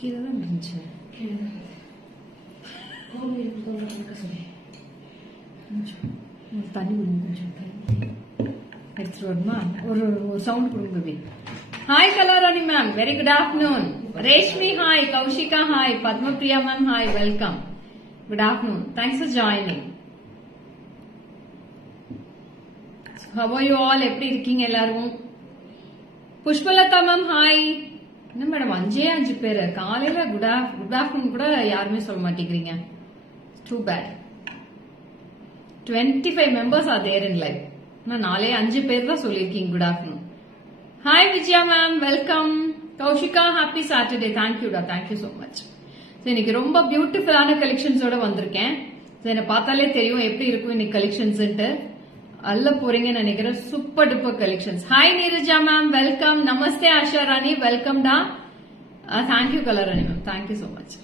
கீழே தான் இருந்துச்சு. தண்ணி கொடுங்க கொஞ்சம் எடுத்துட்டு வருமா? ஒரு சவுண்ட் கொடுங்க baby. Hi Kalarani ma'am, very good afternoon. Reshmi hi, Kaushika hi, Padmapriya ma'am hi, welcome. Good afternoon. Thanks for joining. How are you all? எப்படி இருக்கீங்க எல்லாரும்? Pushpalatha ma'am hi. என்ன மேடம் 5 பேர் காலையில குட் ஆஃப்டர்நூன் கூட யாருமே சொல்ல மாட்டேங்கிறீங்க. Too bad. 25 members are there in live. நான் 5 பேர் தான் சொல்லியிருக்கீங்க good afternoon. Hi Vijaya ma'am welcome. Kaushika happy Saturday. தேங்க்யூடா, தேங்க்யூ சோ மச். இன்னைக்கு ரொம்ப பியூட்டிஃபுல்லான கலெக்ஷன்ஸோட வந்திருக்கேன். என்னை பார்த்தாலே தெரியும் எப்படி இருக்கும் இன்னைக்கு கலெக்ஷன்ஸ். அல்ல போறீங்கன்னு நினைக்கிறேன். Super duper collections. Hi Neeraja ma'am welcome. Namaste Asha Rani welcome டா. Thank you Kalarani ma'am, thank you so much.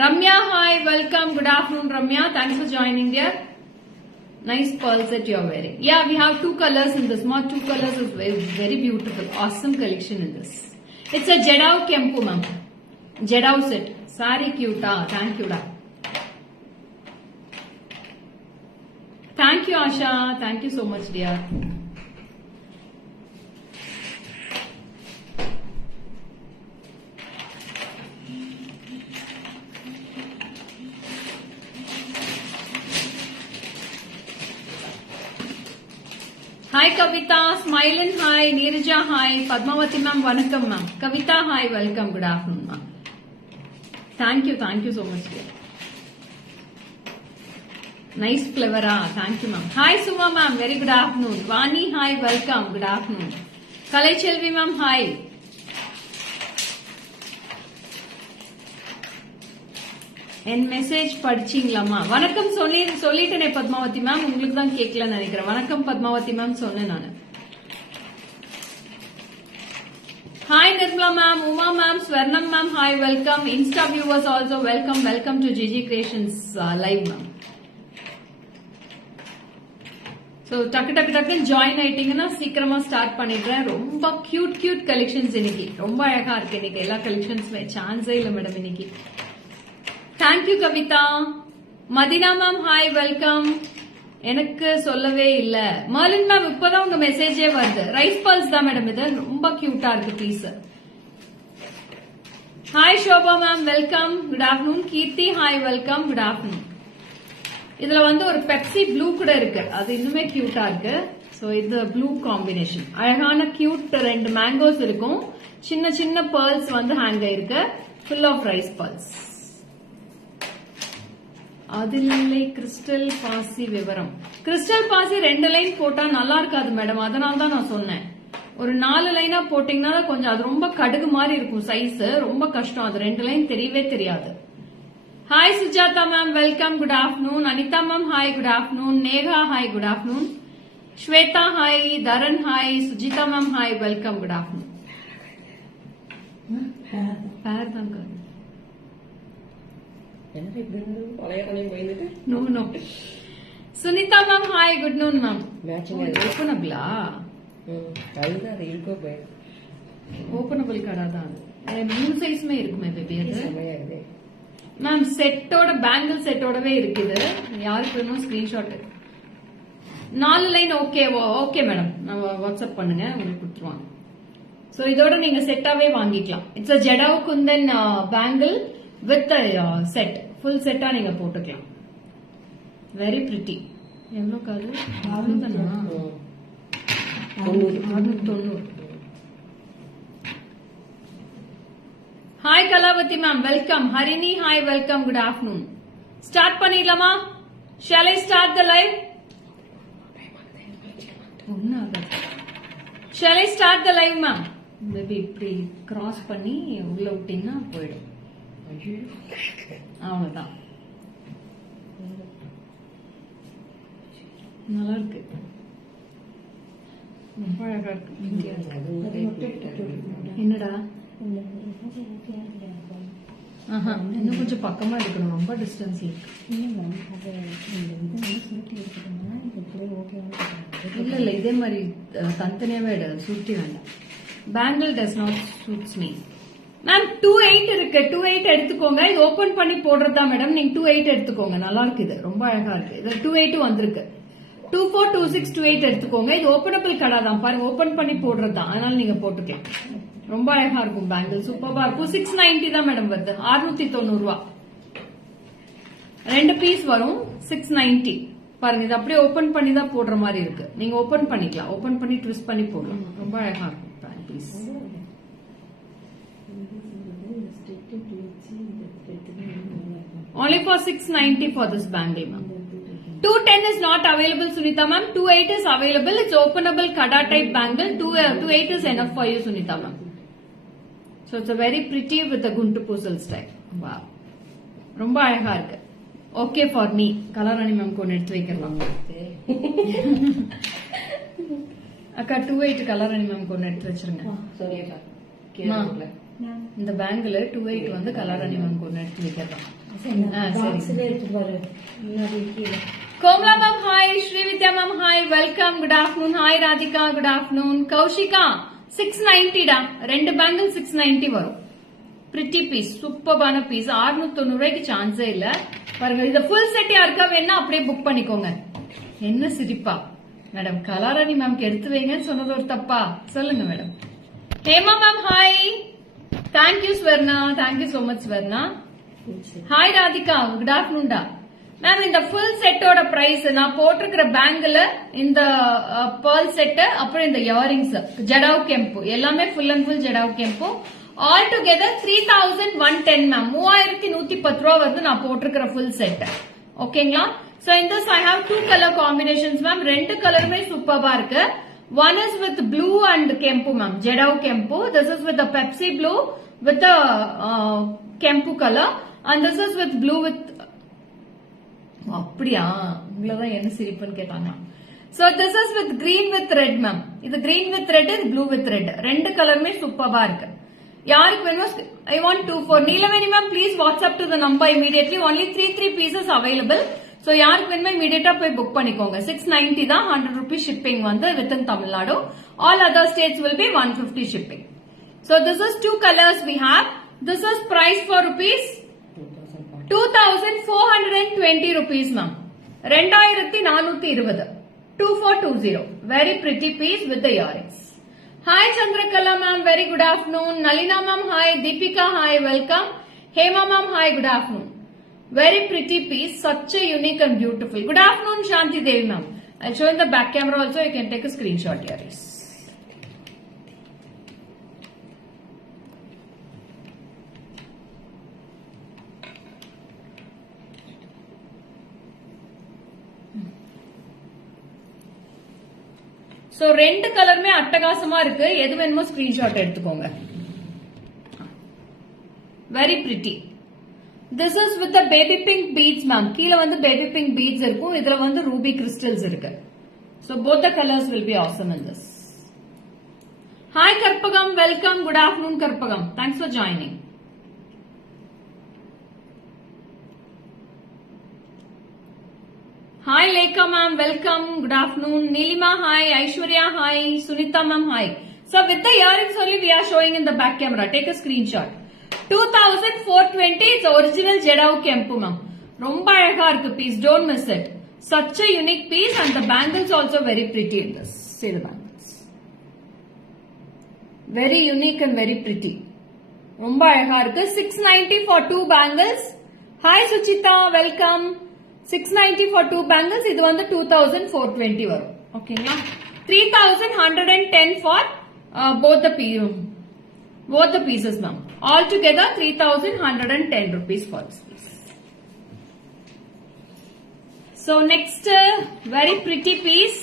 Ramya hi, welcome. Good afternoon Ramya. Thanks for joining there. Nice pearls that you are wearing. Yeah, we have 2 colors in this. More 2 colors is very beautiful. Awesome collection in this. It's a Jedao Kempu ma'am. Jedao set. Saree cute. Thank you da. Thank you Asha. Thank you so much dear. Hi Kavita, Smiling hi, Neerja hi, Padmavati ma'am, Vanakkam ma'am. Kavita hi, welcome, good afternoon ma'am. Thank you so much dear. Nice flavor, thank you ma'am. Hi Suma ma'am, very good afternoon. Vani hi, welcome, good afternoon. Kalai Chelvi ma'am, hi. என் மெசேஜ் படிச்சீங்களாமா? வணக்கம் சொல்லிட்டேனே பத்மாவதி மேம், உங்களுக்கு தான் கேட்கலன்னு நினைக்கிறேன். வணக்கம் Padmavathi ma'am சொன்னேன் நானு. Hi Nirmala ma'am, Uma ma'am, Swarnam ma'am hi welcome. Insta viewers also welcome to GG creations live ma'am. So டக்கு ஜாயின் ஆயிட்டீங்கன்னா சீக்கிரமா ஸ்டார்ட் பண்ணிடுறேன். ரொம்ப கியூட் கலெக்ஷன்ஸ் இன்னைக்கு. ரொம்ப அழகா இருக்கு இன்னைக்கு எல்லா கலெக்ஷன்ஸுமே. சான்ஸே இல்ல மேடம் இன்னைக்கு. தேங்க்யூ Kavitha. Medina ma'am hi welcome. எனக்கு சொல்லவே இல்ல மர்லின் மேம், இப்பதான் உங்க மெசேஜே வருது. ரைஸ் பல்ஸ் தான் மேடம் இது. ரொம்ப கியூட்டா இருக்கு piece. Hi Shobha ma'am welcome, good afternoon. Keerthi hi welcome, good afternoon. இதுல ஒரு பெப்சி ப்ளூ கூட இருக்கு, அது இன்னுமே கியூட்டா இருக்கு. சோ இது ப்ளூ காம்பினேஷன். அழகான கியூட் 2 மேங்கோஸ் இருக்கும். சின்ன பேர்ல்ஸ் ஹேங் ஆயிருக்கு. Full of rice pulse. அதில்லை கிறிஸ்டல் பாசி விவரம். கிறிஸ்டல் பாசி 2 லைன் போட்டா நல்லா இருக்காது மேடம், அதனால தான் நான் சொன்னேன். ஒரு 4 லைனா போட்டீங்கன்னா கொஞ்சம் அது ரொம்ப கடுகு மாதிரி இருக்கும் சைஸ். ரொம்ப கஷ்டம், அது 2 லைன் தெரியவே தெரியாது. Hi Sujatha ma'am welcome, good afternoon. Anitha ma'am hi, good afternoon. Neha hi, good afternoon. Swetha hi, Tharan hi, Sujitha ma'am hi welcome, good afternoon. பேர் தான் Sunitha ma'am hi, good noon ma'am. ஓபனபிளா? ஓபனபிள் கடை தான். 3 சைஸ்மே இருக்குமே பேபி அது. மேம் செட்டோட பேங்கிள் செட்டோடவே இருக்குது. யாருக்கு வேணும் screenshot. 4 line okay madam, WhatsApp பண்ணுங்க, உங்களுக்கு கொடுத்துருவாங்க. சோ இதோட நீங்க செட்டாவே வாங்கிக்கலாம். It's a jadau kundan bangle with set. Full செட்டா நீங்க போட்டுக்கலாம். Very pretty. எவ்வளவு காது? 690. Hi Kalavathi ma'am welcome. Harini hi welcome, good afternoon. Start பண்ணிடலாமா? Shall I start the live? Shall I start the live ma'am? Maybe இப்படி கிராஸ் பண்ணி உள்ள விட்டீங்கன்னா போயிடும். அவ்வளவுதான். நல்லா இருக்கு, ரொம்ப அழகா இருக்கு. என்னடா இன்னும் கொஞ்சம் பக்கமா இருக்கணும், ரொம்ப டிஸ்டன்ஸ் இருக்கு. இல்ல இல்ல இதே மாதிரி தனித்தனியாவே எடு, சுத்தி வேண்டாம். Bangle does not suits me. Ma'am 28 இருக்கு, 28 எடுத்துக்கோங்க. இது ஓபன் பண்ணி போடுறதா மேடம், நீங்க 28 எடுத்துக்கோங்க. நல்லா இருக்கு, இது ரொம்ப அழகா இருக்கு. இது 28 வந்திருக்கு. 24, 26, 28 எடுத்துக்கோங்க. இது ஓபனபிள் கடை தான் பாருங்க, ஓபன் பண்ணி போடுறதுதான், அதனால நீங்க போட்டுக்கலாம். ரொம்ப அழகா இருக்கும் பேங்கிள், சூப்பரா இருக்கும். 690 தான் மேடம் வருது, 690 ரூபா. 2 பீஸ் வரும், 690. பாருங்க, இது அப்படியே ஓபன் பண்ணி தான் போடுற மாதிரி இருக்கு. நீங்க ஓபன் பண்ணிக்கலாம், ஓபன் பண்ணி ட்விஸ்ட் பண்ணி போடலாம். ரொம்ப அழகா இருக்கும் piece. Only for 690 for this bangle, ma'am. 210 is not available, Sunita ma'am. 28 is available. It's openable kada type bangle. 28 is enough for you, Sunita ma'am. So it's a very pretty with the guntu puzzle style. Wow. ரொம்ப அழகா இருக்கு. Okay for me. Kalarani மேம் கொண்டு எடுத்து வைக்கலாம். அக்கா 28 கலாராணி மேம் கொண்டு எடுத்து வச்சிருங்க. இந்த பேங்கிள் 28 வந்து கலாராணி மேம் கொண்டு எடுத்து வைக்கலாம். Komala ma'am hi, Srividya ma'am hi, welcome, good afternoon. Hi Radhika, good afternoon. Kaushika 690 டா, 2 பேங்கிள் 690 வரும். பிரிட்டி பீஸ், சூப்பரான பீஸ். 690 ரூபாய்க்கு சான்ஸே இல்ல. பாருங்க, இது ஃபுல் செட் யாருக்கா வேணா அப்படியே புக் பண்ணிக்கோங்க. என்ன சிரிப்பா மேடம், கலாராணி மேம்க்கு எடுத்து வைங்கன்னு சொன்னது ஒரு தப்பா? சொல்லுங்க மேடம். Hema ma'am hi, thank you Swarna, thank you so much Swarna. ஹாய் ராதிகா, குட் ஆஃப்டர்நூன் டா. மேம் இந்த ஃபுல் செட்டோட பிரைஸ் நான் போட்டிருக்கிற பேங்கிள், இந்த பேர்ல் செட், அப்புறம் இந்த இயரிங்ஸ் ஜடாவ் கெம்பு எல்லாமே ஃபுல் அண்ட் ஃபுல் ஜடாவ் கெம்பு, ஆல் டுகெதர் 3110 மேம், 3110 ரூபா வருது நான் போட்டிருக்கிற ஃபுல் செட். ஓகேங்களா? So in this I have 2 color combinations ma'am. 2 கலருமே சூப்பரா இருக்கு. One is with blue and kempu ma'am, Jedao kempu. This is with the Pepsi blue with the kempu color, and this is with blue with. அப்படியா, உங்களதான் என்ன சிரிப்புன்னு கேட்டாங்க. So this is with green with red ma'am. இது green with red, இது blue with red. 2 கலருமே சூப்பரா இருக்கு. யாருக்கு வேணுமோ I want 2 for Neelavani ma'am, please WhatsApp to the number immediately. Only 3 pieces available. So யாருக்கு வேணுமே இமீடியட்டா போய் புக் பண்ணிக்கோங்க. 690 தான், 100 rupees shipping வந்து within Tamil Nadu. All other states will be 150 shipping. So this is 2 colors we have. This is price for rupees 2420 rupees ma'am. 2420. 2420. Very pretty piece with the earrings. Hi Chandrakala ma'am, very good afternoon. Nalina ma'am hi, Deepika hi, welcome. Hema ma'am hi, good afternoon. Very pretty piece, such a unique and beautiful. Good afternoon, Shanti Devi ma'am. I'll show in the back camera also, you can take a screenshot here. Yes. So, 2 கலருமே அட்டகாசமா இருக்கு. எது வேணுமோ ஸ்கிரீன்ஷாட் எடுத்துக்கோங்க. Very pretty. This is with the baby pink beads ma'am. கீழ வந்து baby pink beads இருக்கும், இதுல வந்து ruby crystals இருக்கு. So both the colors will be awesome in this. Hi Karpagam, welcome, good afternoon Karpagam. Thanks for joining. Hi Lekha ma'am, welcome, good afternoon. Neelima hi, Aishwarya hi, Sunita ma'am hi. So with the earrings only we are showing in the back camera. Take a screenshot. 2420, it's original Jedao Kempu ma'am. Romba அழகா இருக்கு piece, don't miss it. Such a unique piece, and the bangles also very pretty in this. See the bangles. Very unique and very pretty. Romba அழகா இருக்கு. 690 for 2 bangles. Hi Suchita, welcome. 690 for 2 bangles. இது வந்து 2420 வரும். ஓகேங்களா? 3110 for both the pieces ma'am. All together 3110 rupees for this piece. So next very pretty piece.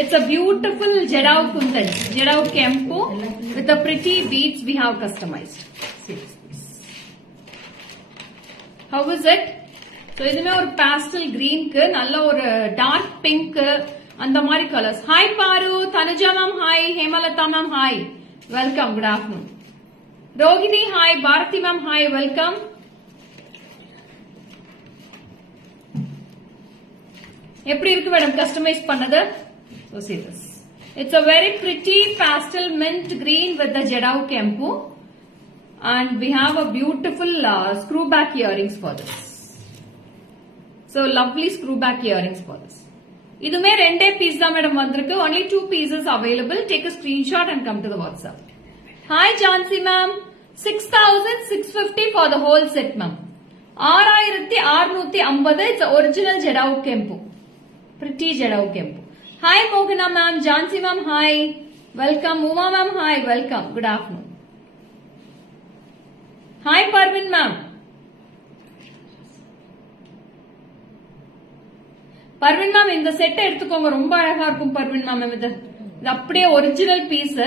It's a beautiful Jedao Kundan, Jedao Kempu with the pretty beads we have customized. See this piece. How is it? So இதுமே ஒரு pastel green க்கு நல்ல ஒரு dark pink அந்த மாதிரி colors. Hi Paru, Tanuja ma'am hi, Hemalata ma'am hi. Welcome, good afternoon. Rogini hi, Bharati ma'am hi, welcome. எப்படி இருக்கு madam customise பண்ணது? So see this. It's a very pretty pastel mint green with the Jedau Kempu. And we have a beautiful screw back earrings for this. So lovely screw back earrings for this. Idume rende piece da madam vandirukku. Only 2 pieces available. Take a screenshot and come to the WhatsApp. Hi Jansi ma'am. 6,650 for the whole set ma'am. 6,650. It's original Jedau Kempu. Pretty Jedau Kempu. Hi Mogana ma'am. Jansi ma'am hi. Welcome. Uma ma'am hi. Welcome. Good afternoon. Hi Parvin ma'am. Parvin ma'am இந்த செட் எடுத்துக்கோங்க ரொம்ப அழகா இருக்கும் Parvin ma'am இது அப்படியே original piece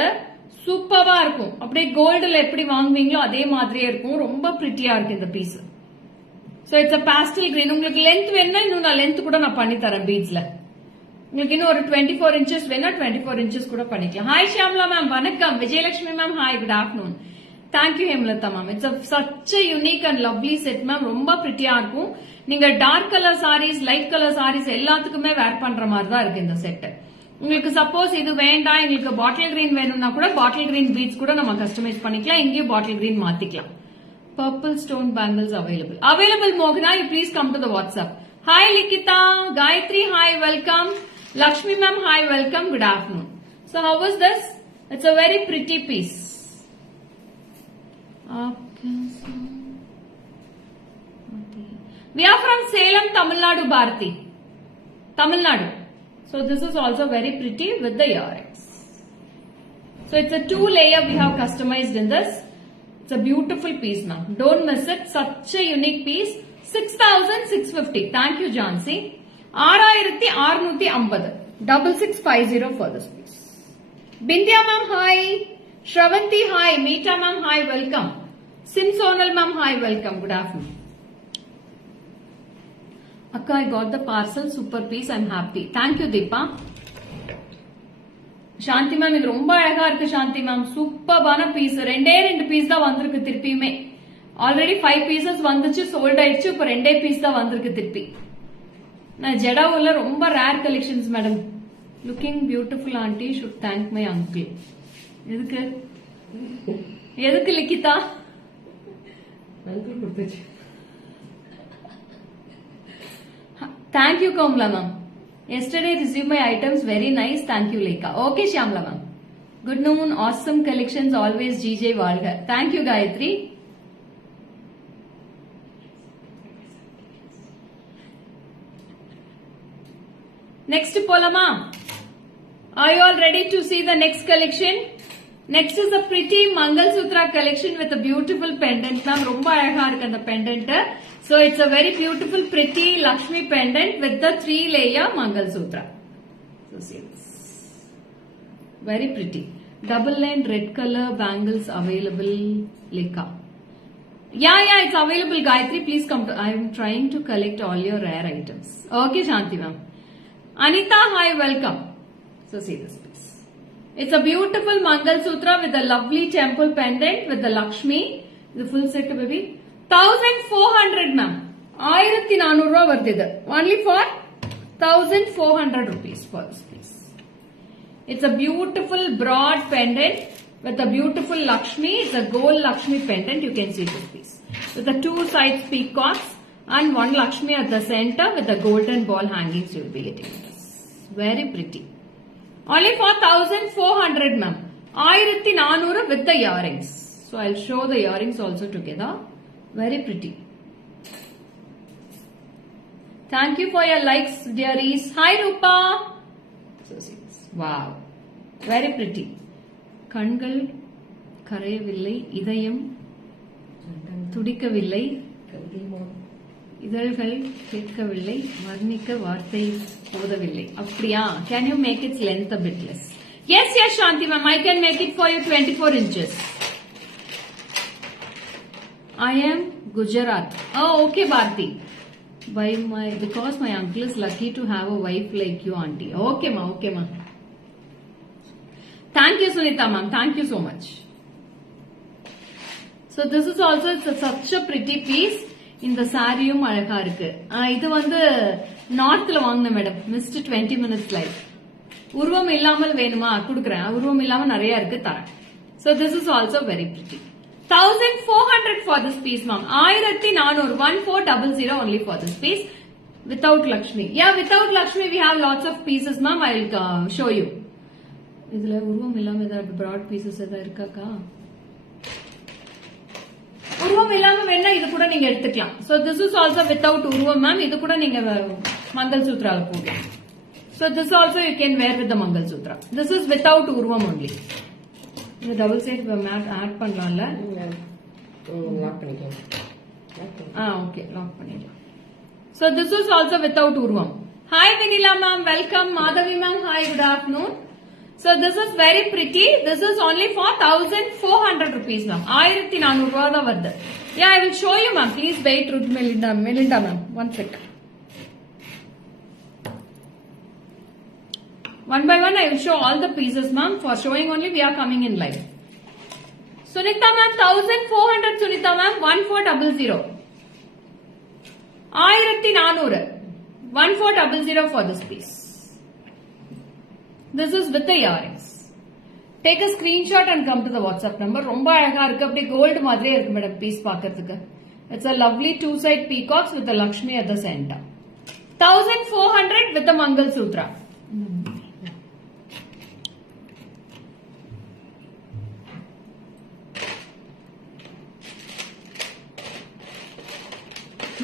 சூப்பரா இருக்கும் அப்படியே கோல்ட்ல எப்படி வாங்குவீங்களோ அதே மாதிரியே இருக்கும் ரொம்ப பிரிட்டியா இருக்கு இந்த piece so it's a pastel green உங்களுக்கு லெந்த் வேணும்னா இன்னும் நான் லெந்த் கூட நான் பண்ணி தரேன் பீட்ஸ்ல உங்களுக்கு இன்னும் ஒரு 24 inches வேணா 24 inches கூட பண்ணிக்கலாம் ஹாய் ஷியாம்லா மேம் வணக்கம் Vijayalakshmi ma'am hi good afternoon thank you Hemalatha ma'am it's such a unique and lovely set ma'am ரொம்ப பிரிட்டியா இருக்கும் நீங்க dark colour saris light colour saris எல்லாத்துக்குமே வேர் பண்ற மாதிரி தான் இருக்கு இந்த செட் உங்களுக்கு சப்போஸ் இது வேண்டாம் எங்களுக்கு பாட்டில் கிரீன் வேணும்னா கூட பாட்டில் கிரீன் பீட்ஸ் கூட நம்ம கஸ்டமைஸ் பண்ணிக்கலாம் இங்கேயும் பாட்டில் கிரீன் மாத்திக்கலாம் பர்பிள் ஸ்டோன் பேங்கிள்ஸ் அவைலபிள் மோகனா you please come to the WhatsApp hi Likitha Gayathri hi welcome Lakshmi ma'am hi welcome good afternoon so how was this it's a very pretty piece we are from Salem Tamil Nadu Bharati Tamil Nadu so this is also very pretty with the earrings so it's a 2-layer we have customized in this it's a beautiful piece now don't miss it such a unique piece 6,650 thank you Jansi 6,650 6650 for this piece Bindya ma'am hi Shravanti hi Meeta ma'am hi welcome Sim Sonal ma'am hi welcome good afternoon Akka I got the parcel super piece I'm happy thank you Deepa Shanti ma'am இது ரொம்ப அழகா இருக்கு Shanti ma'am சூப்பரான பீஸ் ரெண்டே பீஸ் தான் வந்திருக்கு திருப்பியுமே ஆல்ரெடி 5 pieces வந்துச்சு சோல்ட் ஆயிடுச்சு இப்ப ரெண்டே பீஸ் தான் வந்திருக்கு திருப்பி நான் ஜெடாவுல ரொம்ப rare collections madam looking beautiful aunty should thank my uncle எதுக்கு லிகிதா அங்கிள் கொடுத்துச்சு Thank you, Kamla ma'am. Yesterday received my items very nice. Thank you, Lekha. Okay, Shyamla ma'am. Good noon. Awesome collections. Always GJ Valga. Thank you, Gayatri. Next, Polama. Are you all ready to see the next collection? Next is a pretty Mangalsutra collection with a beautiful pendant. Ma'am, romba alaga irukku and the pendant. So it's a very beautiful, pretty Lakshmi pendant with the 3-layer Mangalsutra. So see this. Very pretty. Double line red color bangles available. Lekha. Yeah, it's available. Gayatri, please come to. I am trying to collect all your rare items. Okay, Shanti ma'am. Anita, hi, welcome. So see this piece. It's a beautiful Mangalsutra with a lovely temple pendant with the Lakshmi. The full set, baby. 1,400 ma'am. 1,400 ரூபாய் வருது இது. Only for 1,400 rupees for this piece. It's a beautiful broad pendant with a beautiful Lakshmi. It's a gold Lakshmi pendant. You can see this piece. With the 2 sides peacocks and 1 Lakshmi at the center with the golden ball hangings you will be getting this. Very pretty. Only for 1,400 ma'am. 1,400 with the earrings. So I'll show the earrings also together. Very pretty. Thank you for your likes, dearies. Hi, Rupa. So see this. Wow. Very pretty. Kangal கரையவில்லை இதயம் துடிக்கவில்லை இதழ்கள் கேட்கவில்லை வர்ணிக்க வார்த்தை போதவில்லை அப்படியா can you make its length a bit less yes Shanti ma'am I can make it for you 24 inches I am Gujarat oh okay Bharti because my uncle is lucky to have a wife like you auntie okay ma thank you Sunita ma'am thank you so much so this is also such a pretty piece இந்த சாரியும் அழகா இருக்கு இது வந்து நார்த்ல வாங்கின madam mist 20 minutes live உருவம் இல்லாமல் வேணுமா குடுக்குறேன். உருவம் இல்லாம நிறைய இருக்கு தரேன். So this is also very pretty. 1400 for this piece, ma'am. 1400, 1400 only for this piece. Without Lakshmi. Yeah, without Lakshmi we have lots of pieces, ma'am. I will show you. இதுல உருவம் இல்லாம ஏதாவது broad pieces ஏதாவது இருக்காக்கா? உருவம் இல்லாம வேணா இது கூட நீங்க எடுத்துக்கலாம். So this is also without உருவம், ma'am. இது கூட நீங்க மங்கள் சூத்ரால போடலாம். So this also you can wear with the Mangal Sutra. This is without urvam only. The double side mat add பண்ணலாம்ல? lock பண்ணிக்கலாம். Okay, lock பண்ணிடலாம். So this is also without urvam. Hi Vinila ma'am, welcome. Madhavi ma'am, hi, good afternoon. So this is very pretty. This is only for 1400 rupees, ma'am. 1400 ரூபாய் தான் வருது. Yeah, I will show you, ma'am. Please wait, Ruth Melinda ma'am. One sec. One by one I will show all the pieces, ma'am. For showing only we are coming in live. Sunita ma'am, 1400 Sunita ma'am, 1400. 1400. 1400 for this piece. This is with the earrings. Take a screenshot and come to the WhatsApp number. ரொம்ப அழகா இருக்கு. அப்படியே கோல்ட் மாதிரியே இருக்கு madam piece பார்க்கிறதுக்கு. It's a lovely two-side peacocks with the Lakshmi at the center. 1400 with the Mangal Sutra.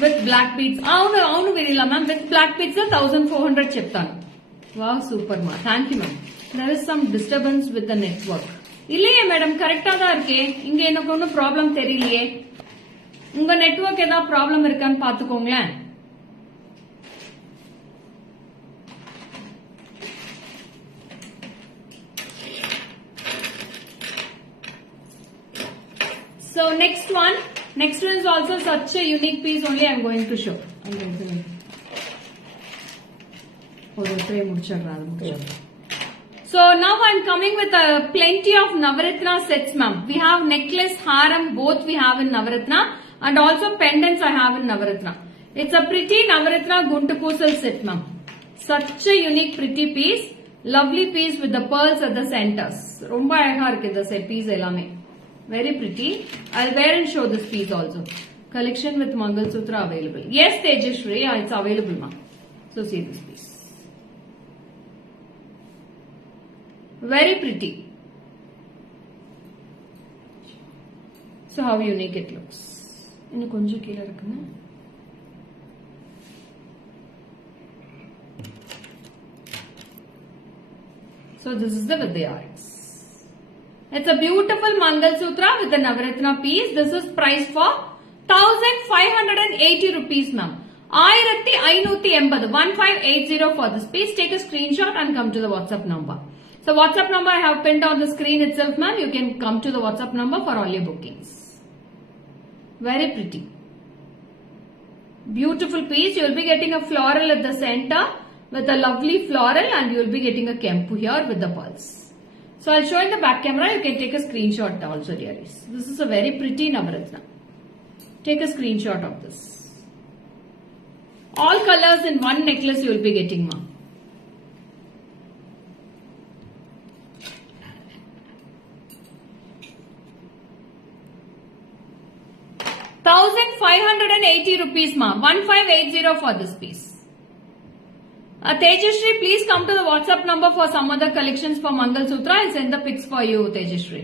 With black beads. Avunu Vinila ma'am. With black beads 1400 చెప్తాను. Wow, super ma. Thank you ma'am. There is some disturbance with the network. இல்லையே மேடம் கரெக்டா தான் இருக்கே. இங்க எனக்கு ஒன்னும் ப்ராப்ளம் தெரியலையே. உங்க நெட்வொர்க் ஏதாவது ப்ராப்ளம் இருக்கான்னு பாத்துக்கோங்களேன். So next one is also such a unique piece only I am going to show. So now I am coming with plenty of Navaratna sets, ma'am. We have necklace, haram, both we have in Navaratna, and also pendants I have in Navaratna. It's a pretty Navaratna Guntukosal set, ma'am. Such a unique pretty piece. Lovely piece with the pearls at the centers. Romba அழகா இருக்கு இந்த set piece எல்லாமே. Very pretty. I'll wear and show this piece also. Collection with Mangal Sutra available. Yes, Tejashri, it's available, ma'am. So see this piece. Very pretty. So how unique it looks. இன்னும் கொஞ்சம் கீழ இருக்குங்க. So this is the Vidyaris. It's a beautiful Mangal Sutra with the Navaratna piece. This is priced for 1580 rupees, ma'am. 1580. 1580 for this piece. Take a screenshot and come to the WhatsApp number. So WhatsApp number I have pinned on the screen itself, ma'am. You can come to the WhatsApp number for all your bookings. Very pretty. Beautiful piece. You will be getting a floral at the center with a lovely floral, and you will be getting a kempu here with the pearls. So I'll show in the back camera. You can take a screenshot also, dearies. This is a very pretty Navaratna. Take a screenshot of this. All colors in one necklace you will be getting, ma'am. ₹1580, ma'am. 1580 for this piece. Tejashri, please come to the WhatsApp number for some other collections for Mangal Sutra. I'll send the pics for you, Tejashri.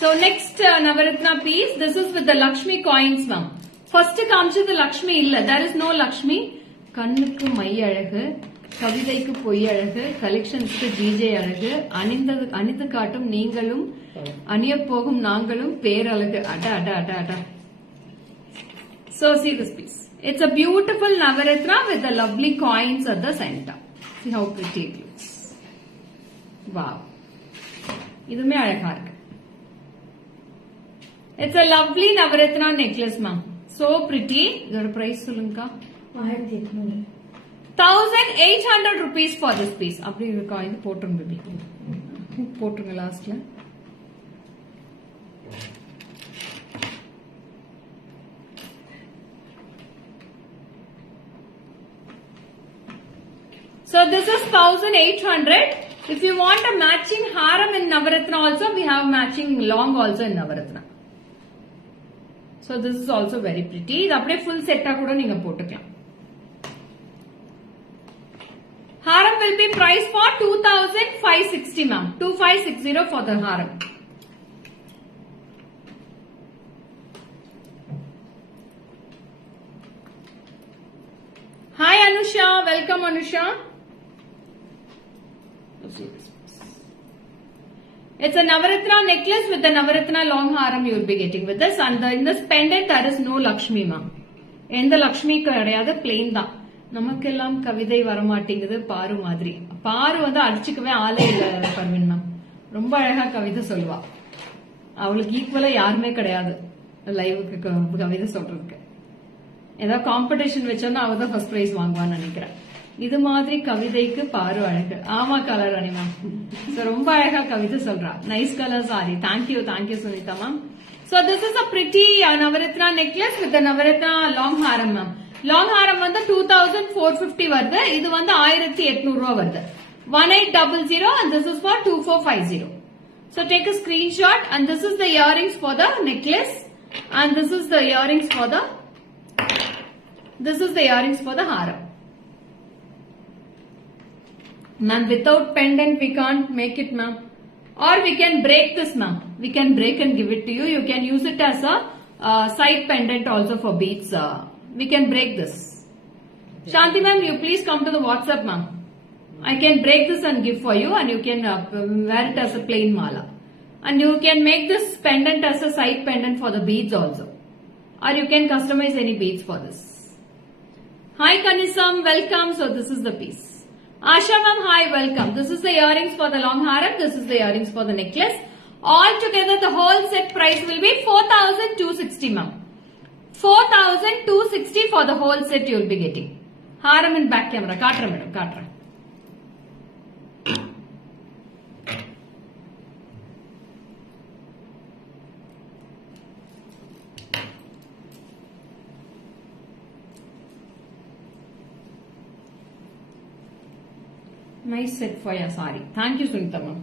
So next Navaratna piece. This is with the Lakshmi coins, ma'am. First காமிச்சது the Lakshmi இல்ல. There is no Lakshmi. கண்ணுக்கு மை அழகு, கவிதைக்கு பொய் அழகு, கலெக்ஷன்ஸ்க்கு ஜிஜே அழகு, அணிந்து காட்டும் நீங்களும் அணிய போகும் நாங்களும் பேரழகு. அட அட அட அட. So see this piece. It's a beautiful Navaratna with the lovely coins at the center. See how pretty it looks. Wow. இதுமே அழகா இருக்கு. It's a lovely Navaratna necklace, ma'am. So pretty. இதோட price சொல்லுங்கக்கா. 1800 rupees for this piece. அப்படி இருக்கா இது போட்டுருங்க பேபி. போட்டுருங்க லாஸ்ட்ல. So this is 1800. If you want a matching haram in Navaratna also, we have matching long also in Navaratna. So this is also very pretty. இது அப்படியே full set கூட நீங்க போட்டுக்கலாம். Haram will be priced for 2560 ma'am. 2560 for the haram. Hi Anusha, welcome Anusha. It's a Navaratna necklace with the Navaratna long haram you will be getting with this, and in this pendant there is no Lakshmi ma'am. எந்த லக்ஷ்மி கிடையாது, plain தான். நமக்கெல்லாம் கவிதை வரமாட்டேங்குது பாரு மாதிரி. பாரு வந்து அடிச்சுக்கவே ஆளே இல்ல பர்வீன் மேம். ரொம்ப அழகா கவிதை சொல்லுவா. அவளுக்கு ஈக்குவலா யாருமே கிடையாது லைவுக்கு கவிதை சொல்றதுக்கு. ஏதாவது காம்படிஷன் வச்சோன்னா அவ தான் ஃபர்ஸ்ட் பிரைஸ் வாங்குவான்னு நினைக்கிறேன். இது மாதிரி கவிதைக்கு பாரு அழகு. ஆமா கலர் அணி மேம். ரொம்ப அழகா கவிதை சொல்றா. Nice colour sari. Thank you Sunitha ma'am. So this is a pretty Navaratna necklace with the Navaratna long haram ma'am. Long haram வந்து 2450 வருது. இது வந்து 1800 ரூபாய் வருது. 1800 and this is for 2450. So take a screenshot and this is the earrings for the necklace and this is the earrings for the haram. Ma'am, without pendant we can't make it ma'am. Or we can break this ma'am. We can break and give it to you. You can use it as a side pendant also for beads. We can break this. Shanti ma'am, you please come to the WhatsApp ma'am. I can break this and give for you and you can wear it as a plain mala. And you can make this pendant as a side pendant for the beads also. Or you can customize any beads for this. Hi Kanisam, welcome. So this is the piece. Asha ma'am, hi, welcome. This is the earrings for the long haram. This is the earrings for the necklace. All together the whole set price will be 4260 ma'am. 4260 for the whole set you will be getting. Haram in back camera. Kaatra madam, kaatra. Nice set for your sari. Thank you, Sunita ma'am.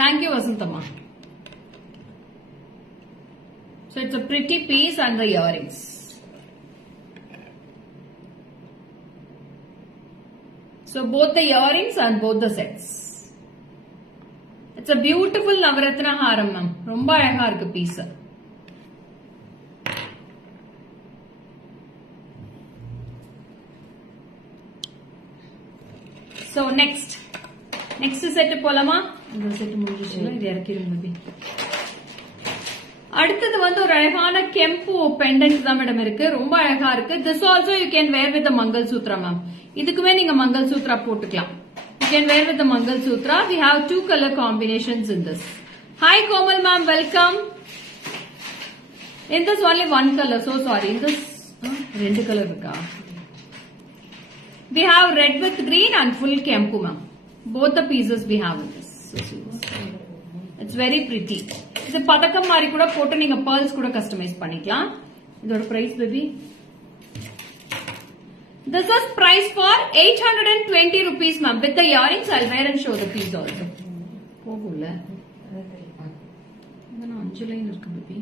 Thank you, Vasanta ma'am. So it's a pretty piece and the earrings. So both the earrings and both the sets. It's a beautiful Navaratna haram ma'am. ரொம்ப அழகா இருக்கு piece. So next set போலாமா? இந்த செட் முடிஞ்சிச்சுல, இது இறக்கிரும் பேபி. அடுத்தது வந்து ஒரு அழகான கெம்பு பெண்டன்ட் தான் மேடம் இருக்கு. ரொம்ப அழகா இருக்கு. This also you can wear with the Mangal Sutra ma'am. இதுக்குமே நீங்க Mangal Sutra போட்டுக்கலாம். You can wear with the Mangal Sutra. We have 2 color combinations in this. Hi Komal ma'am, welcome. In this only 1 color, so sorry. In this 2 color irukka. We have red with green and full kempu ma'am. Both the pieces we have in this. It's very pretty. இது பதக்கம் மாதிரி கூட போட்டு நீங்க pearls கூட customize பண்ணிக்கலாம். இதோட price baby. This is price for 820 rupees ma'am. With the earrings I'll wear and show the piece also. போகும்ல. இதனா 5 லைன் இருக்கு baby.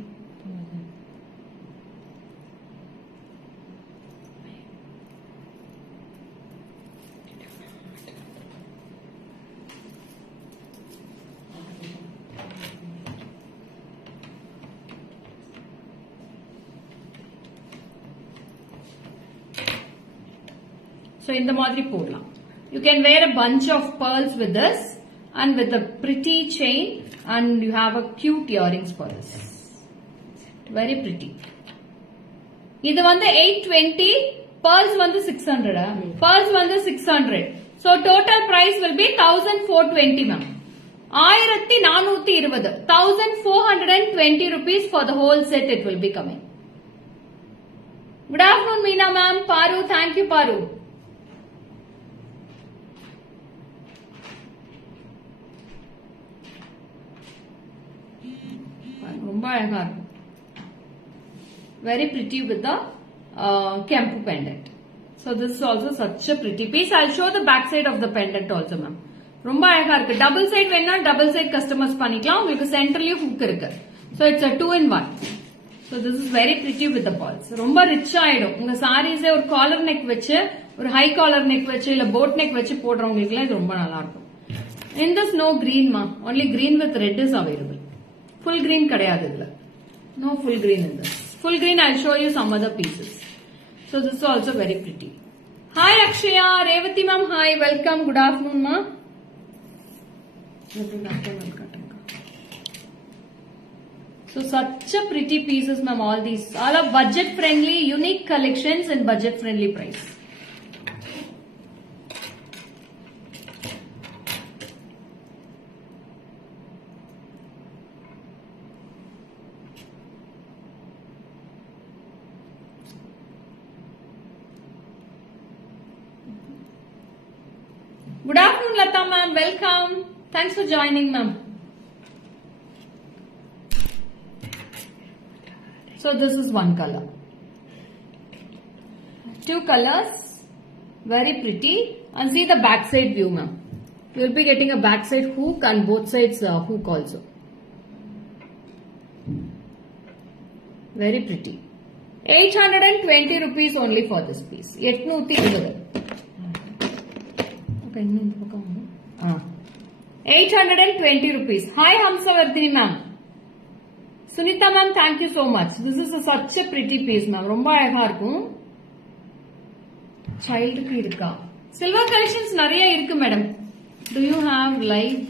So in the madri podlam. You can wear a bunch of pearls with this and with a pretty chain and you have a cute earrings for this. Very pretty. Idu vandu 820, pearls vandu 600. Pearls vandu 600. So total price will be 1420 ma'am. 1420. 1420 rupees for the whole set it will be coming. Good afternoon Meena ma'am. Paru, thank you Paru. ரொம்ப அழகா இருக்கும். Very pretty with the kempu pendant. So this is also such a pretty piece. I'll show the back side of the pendant also, ma'am. ரொம்ப அழகா இருக்கு. Double side வேணா double side customise பண்ணிக்கலாம். உங்களுக்கு சென்டர்லயும் ஹூக் இருக்கு. So it's a 2-in-1. So this is very pretty with the balls. ரொம்ப ரிச் ஆயிடும். உங்க சாரீஸே ஒரு காலர் நெக் வச்சு, ஒரு ஹை காலர் நெக் வச்சு, இல்ல போட் நெக் வச்சு போடுறவங்களுக்கு எல்லாம் இது ரொம்ப நல்லா இருக்கும். In this no green, ma. Only green with red is available. Full green கிடையாது இதுல. No full green in this. Full green, I'll show you some other pieces. So this is also very pretty. Hi Akshaya, Revati ma'am, hi, welcome, good afternoon ma. So such a pretty pieces ma'am, all these. All are budget friendly, unique collections and budget friendly price. Good afternoon, Lata ma'am. Welcome. Thanks for joining, ma'am. So this is one color. Two colors. Very pretty. And see the back side view, ma'am. You will be getting a back side hook and both sides hook also. Very pretty. 820 rupees only for this piece. 820. 820 rupees. Hi Hamsavardhini ma'am. Sunita ma'am, thank you so much. This is such a pretty piece ma'am. ரொம்ப அழகா இருக்கும். சைல்டுக்கு இருக்கா? Silver collections நிறைய இருக்கு madam. Do you have live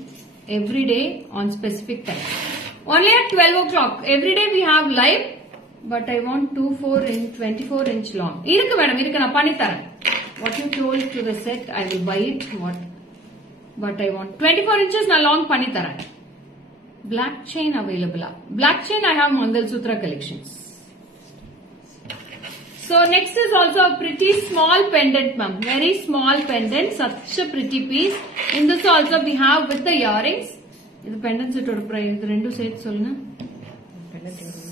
every day on specific time? Only at 12 o'clock. Every day we have live, but I want 24-inch long. இருக்கு மேடம், இருக்கு, நான் பண்ணி தரேன். What you told to the set, I will buy it. What? But I want 24 inches na long panni taran. Black chain available. Black chain I have Mangal Sutra collections. So next is also a pretty small pendant, ma'am. Very small pendant. Such a pretty piece. In this also we have with the earrings. The pendant set oda price. The rendu set solna.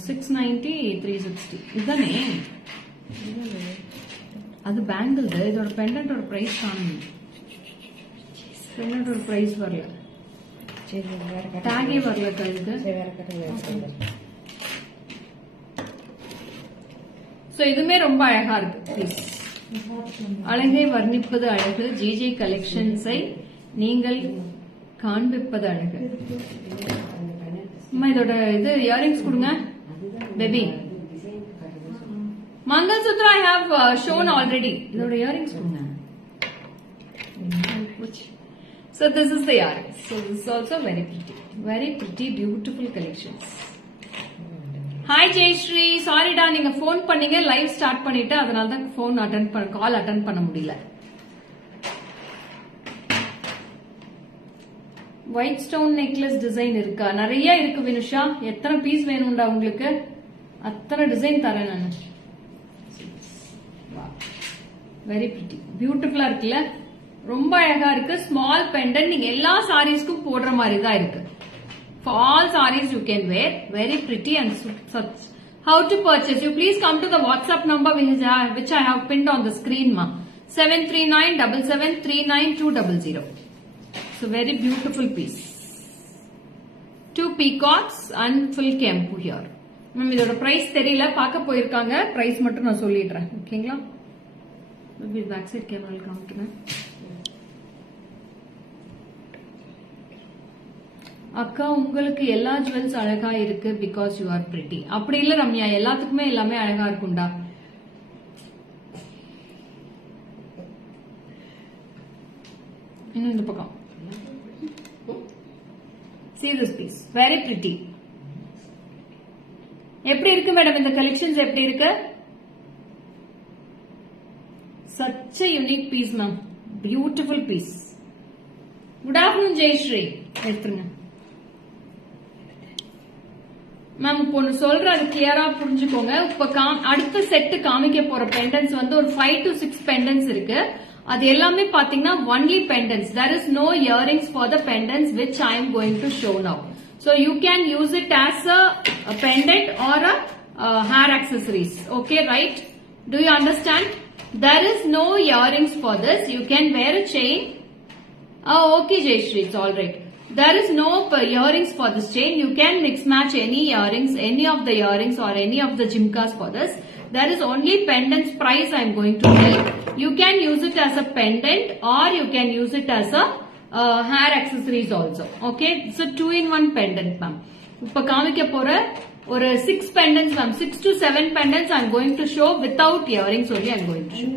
690, 360. Idane. அது பேங்கிள், இதோட பெண்டன்டோட பிரைஸ் காணும். பெண்டன்டோட பிரைஸ் வரல, டேகே வரல கழுது. சோ இதுமே ரொம்ப அழகா இருக்கு ப்ளீஸ். அழகை வர்ணிப்பது அழகு, ஜிஜி கலெக்ஷன்ஸை நீங்கள் காண்பிப்பது அழகு. அம்மா இதோட இது இயரிங்ஸ் கொடுங்க baby. Mangal Sutra I have shown already. Idoda earrings kodunga. So this is the earrings. So this is also very pretty, beautiful collections. Hi Jayashree, sorry da, neenga phone panninga, live start pannita, adanal da phone call attend panna mudiyala. White stone necklace design irukka? Nariya irukku Vinusha. Ethana piece venunda ungalku? Athana design tharren nanu. Very pretty, beautiful இருக்குல்ல, ரொம்ப அழகா இருக்கு. Small pendant, நீங்க எல்லா சாரீஸ்க்கும் போடுற மாதிரி தான் இருக்கு. For all sarees you can wear. Very pretty and such. How to purchase? You please come to the WhatsApp number which I have pinned on the screen, ma. 73977392200. So very beautiful piece. Two peacocks and full kempu here. Ma'am இதோட பிரைஸ் தெரியல, பார்க்க போயிருக்காங்க. பிரைஸ் மட்டும் நான் சொல்லிடுறேன், ஓகேங்களா? Back side camera காமிக்கிறேன். அக்கா உங்களுக்கு எல்லா ஜுவல்ஸ் அழகா இருக்கு பிகாஸ் யூ ஆர் பிரிட்டி. அப்படி இல்ல ரம்யா, எல்லாத்துக்குமே எல்லாமே அழகா இருக்கும்டா. இன்னும் இந்த பக்கம் see this piece, very pretty. எப்படி இருக்கு மேடம் இந்த கலெக்ஷன்ஸ்? எப்படி இருக்கு? such a unique piece ma'am, beautiful piece. good afternoon Jayashree. எடுத்துருங்க மேம். இப்போ ஒன்று சொல்ற, அது கிளியரா புரிஞ்சுக்கோங்க. இப்ப அடுத்த செட்டு காமிக்க போற பெண்டன்ஸ் வந்து ஒரு 5 to 6 பெண்டன்ஸ் இருக்கு. அது எல்லாமே பாத்தீங்கன்னா ஒன்லி பெண்டன்ஸ். there is no earrings for the pendants which I am going to show now. So you can use it as a pendant or a hair accessories. Okay, right? Do you understand? There is no earrings for this. You can wear a chain. Oh, okay, Jayashree, it's alright. There is no earrings for this chain. You can mix match any earrings, any of the earrings or any of the jimkas for this. There is only pendants price I am going to tell. You can use it as a pendant or you can use it as a hair accessories also. Okay, it's a 2-in-1 pendant, ma'am. இப்ப காமிக்க போற ஒரு 6 pendants, ma'am. 6 to 7 pendants I am going to show without earrings only I am going to show.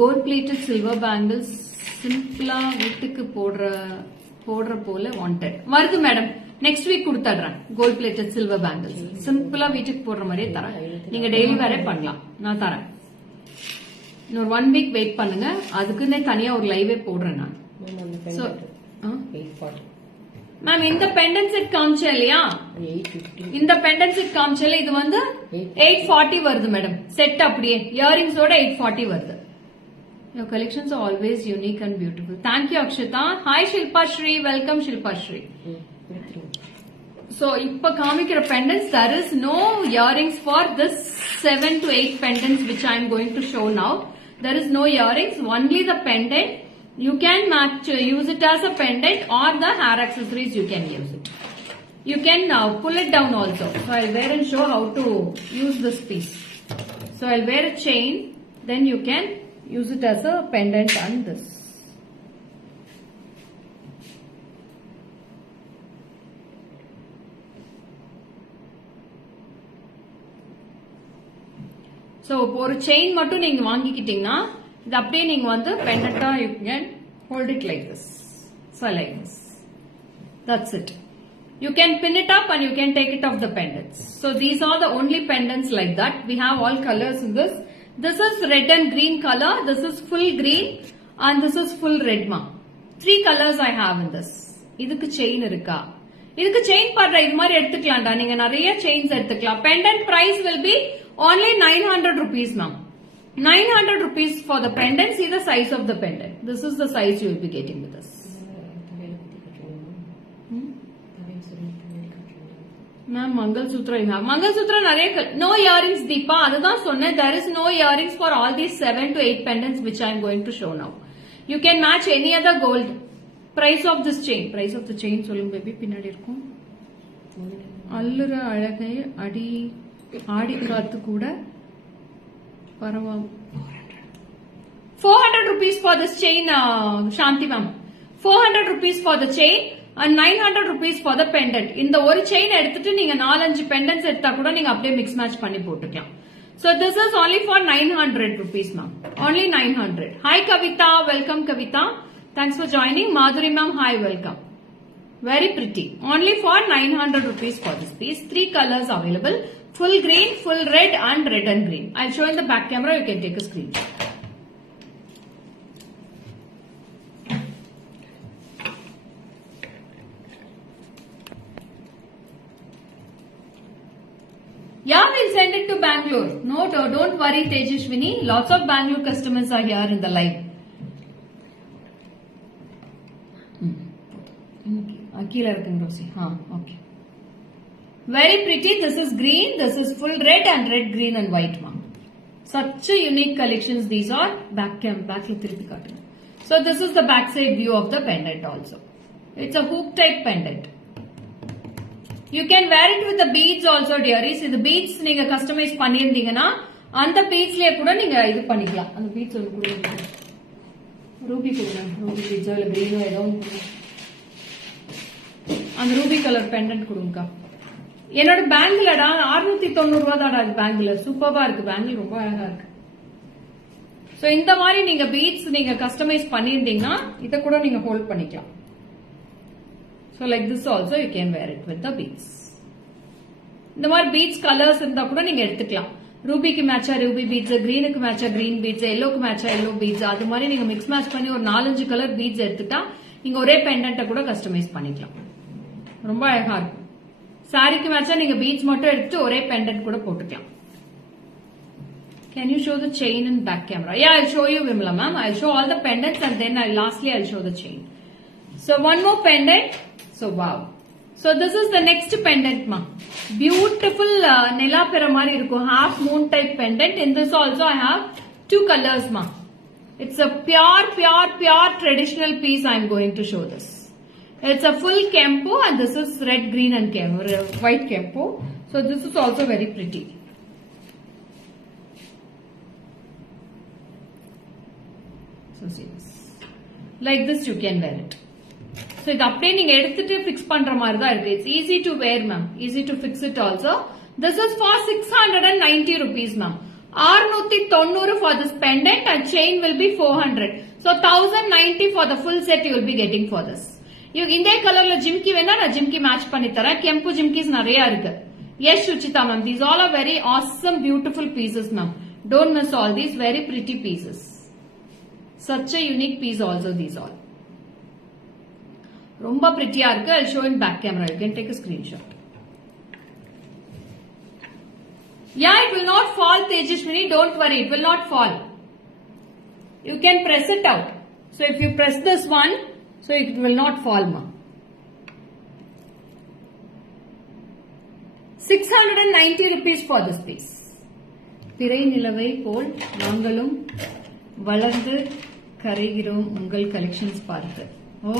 Gold plated silver bangles. சிம்பிளா வீட்டுக்கு போடுற போல வாண்டட் வருது madam. Next week கொடுத்துறேன். கோல்ட் பிளேட்டட் சில்வர் பேங்கிள்ஸ் சிம்பிளா வீட்டுக்கு போடுற மாதிரியே தரேன். நீங்க டெய்லி வேற பண்ணலாம். நான் தரேன். இன்னொரு 1 வீக் வெயிட் பண்ணுங்க. அதுக்குன்னே தனியா ஒரு லைவே போடுறேன் நான். மேம் இந்த பெண்டன்ட் செட் காமிச்சேன் இல்லையா? இந்த பெண்டன்ட் செட் காமிச்சல இது வந்து 840 வருது மேடம். செட் அப்படியே இயரிங்ஸோட 840 வருது. Your collections are always unique and beautiful. Thank you, Akshita. Hi, Shilpa Shri. Welcome, Shilpa Shri. So, இப்ப காமிக்கிற pendants, there is no earrings for this 7 to 8 pendants which I am going to show now. There is no earrings, only the pendant. You can use it as a pendant or the hair accessories you can use it. You can pull it down also. So, I'll wear and show how to use this piece. So, I'll wear a chain, then you can use it as a pendant and this. So, ஒரு செயின் மட்டும் நீங்க வாங்கிக்கிட்டீங்கன்னா இது அப்படியே நீங்க வந்து பெண்டண்டா you can hold it like this. So like this. That's it. You can pin it up and you can take it off the pendants. So these are the only pendants like that. We have all colors in this. This is red and green color. This is full green and this is full red ma. 3 colors I have in this. இதுக்கு chain இருக்கா? இதுக்கு chain பண்ற இது மாதிரி எடுத்துக்கலாம்டா. நீங்க நிறைய chains எடுத்துக்கலாம். Pendant price will be only 900 rupees ma'am. 900 rupees for the pendant. See the size of the pendant. This is the size you will be getting with this. Ma'am, Mangalsutra you have. Mangalsutra நிறைய no earrings Deepa. அதுதான் சொன்னேன். There is no earrings for all these 7 to 8 pendants which I am going to show now. You can match any other gold. Price of this chain. Price of the chain சொல்லுங்க baby பின்னாடி இருக்கும். அல்லுற அழகை அடி ஆடி காத்து கூட பரவாம். 400 rupees for this chain, Shanti ma'am. 400 rupees for the chain and 900 rupees for the pendant. இந்த ஒரு chain எடுத்துட்டு நீங்க 4-5 pendants எடுத்தா கூட நீங்க அப்படியே mix match பண்ணி போட்டுக்கலாம். So this is only for 900 rupees ma'am. Only 900. Hi Kavita, welcome Kavita. Thanks for joining. Madhuri ma'am, hi, welcome. Very pretty. Only for 900 rupees for this piece. 3 colors available. Full green, full red and red and green. I'll show in the back camera. You can take a screenshot. Yeah, we'll send it to Bangalore. No, don't worry Tejashwini. Lots of Bangalore customers are here in the live. கீழ இருக்குங்க Rousey. Okay. Very pretty. This is green. This is full red and red, green and white ma'am. Such a unique collections these are. Back la திருப்பி காட்டுங்க. So this is the back side view of the pendant also. It's a hoop type pendant. You can wear it with the beads also dearies. இந்த beads நீங்க customize பண்ணிருந்தீங்கன்னா அந்த beadsலயே கூட நீங்க இது பண்ணிக்கலாம். அந்த beads ஒரு கொடுங்க. ரூபி கொடுங்க. ரூபி beads இல்ல green ஏதோ அந்த ரூபி கலர் பெண்டன்ட் கொடுங்கக்கா. என்னோட பேங்கிள்டா 690 ரூபாய் தான்டா இது பேங்கிள். சூப்பரா இருக்கு பேங்கிள், ரொம்ப அழகா இருக்கு. சோ இந்த மாதிரி நீங்க பீட்ஸ் நீங்க கஸ்டமைஸ் பண்ணிருந்தீங்கன்னா இத கூட நீங்க ஹோல்ட் பண்ணிக்கலாம். So like this also you can wear it with the beads. இந்த மாதிரி பீட்ஸ் கலர்ஸ் இருந்தா கூட நீங்க எடுத்துக்கலாம். ரூபிக்கு மேட்சா ரூபி பீட்ஸ், கிரீனுக்கு மேட்சா கிரீன் பீட்ஸ், எல்லோக்கு மேட்சா எல்லோ பீட்ஸ், அது மாதிரி நீங்க மிக்ஸ் மேட்ச் பண்ணி ஒரு 4-5 கலர் பீட்ஸ் எடுத்துட்டா நீங்க ஒரே பெண்டன்ட்ட கூட கஸ்டமைஸ் பண்ணிக்கலாம். ரொம்ப அழகா இருக்கும். சாரிக்கு மேட்சா நீங்க பீட்ஸ் மட்டும் எடுத்து ஒரே பெண்டன்ட் கூட போட்டுக்கலாம். Can you show the chain in back camera? Yeah, I'll show you Vimla ma'am. I'll show all the pendants and then lastly I'll show the chain. So one more pendant. So wow. So this is the next pendant ma. Beautiful Nelapera mari irukku, half moon type pendant. In this also I have two colors ma. It's a pure traditional piece I am going to show this. It's a full kempo and this is red, green and white kempo. So this is also very pretty. So see this. Like this you can wear it. So இது அப்படியே நீங்க எடுத்துட்டு fix பண்ற மாதிரி தான் இருக்கு. It's easy to wear ma'am. Easy to fix it also. This is for 690 rupees ma'am. 690 for this pendant and chain will be 400. So 1090 for the full set you will be getting for this. இந்த கலர்ல ஜிம்கி வேணா நான் ஜிம்கி மேட்ச் பண்ணி தரேன். கெம்பு ஜிம்கிஸ் நிறைய இருக்கு. Yes Suchita ma'am. These all are very awesome beautiful pieces ma'am. Don't miss all these very pretty pieces. Such a unique piece also these all. ரொம்ப பிரிட்டியா இருக்கு. I'll show in back camera. You can take a screenshot. Yeah, it will not fall, Tejashwini. Don't worry, it will not fall. You can press it out. So if you press this one, so it will not fall, ma. 690 rupees for this piece. பிறை நிலவை போல் நாங்களும் வளர்ந்து கரைகிறோம் உங்கள் கலெக்ஷன்ஸ் பார்த்து. ஓ,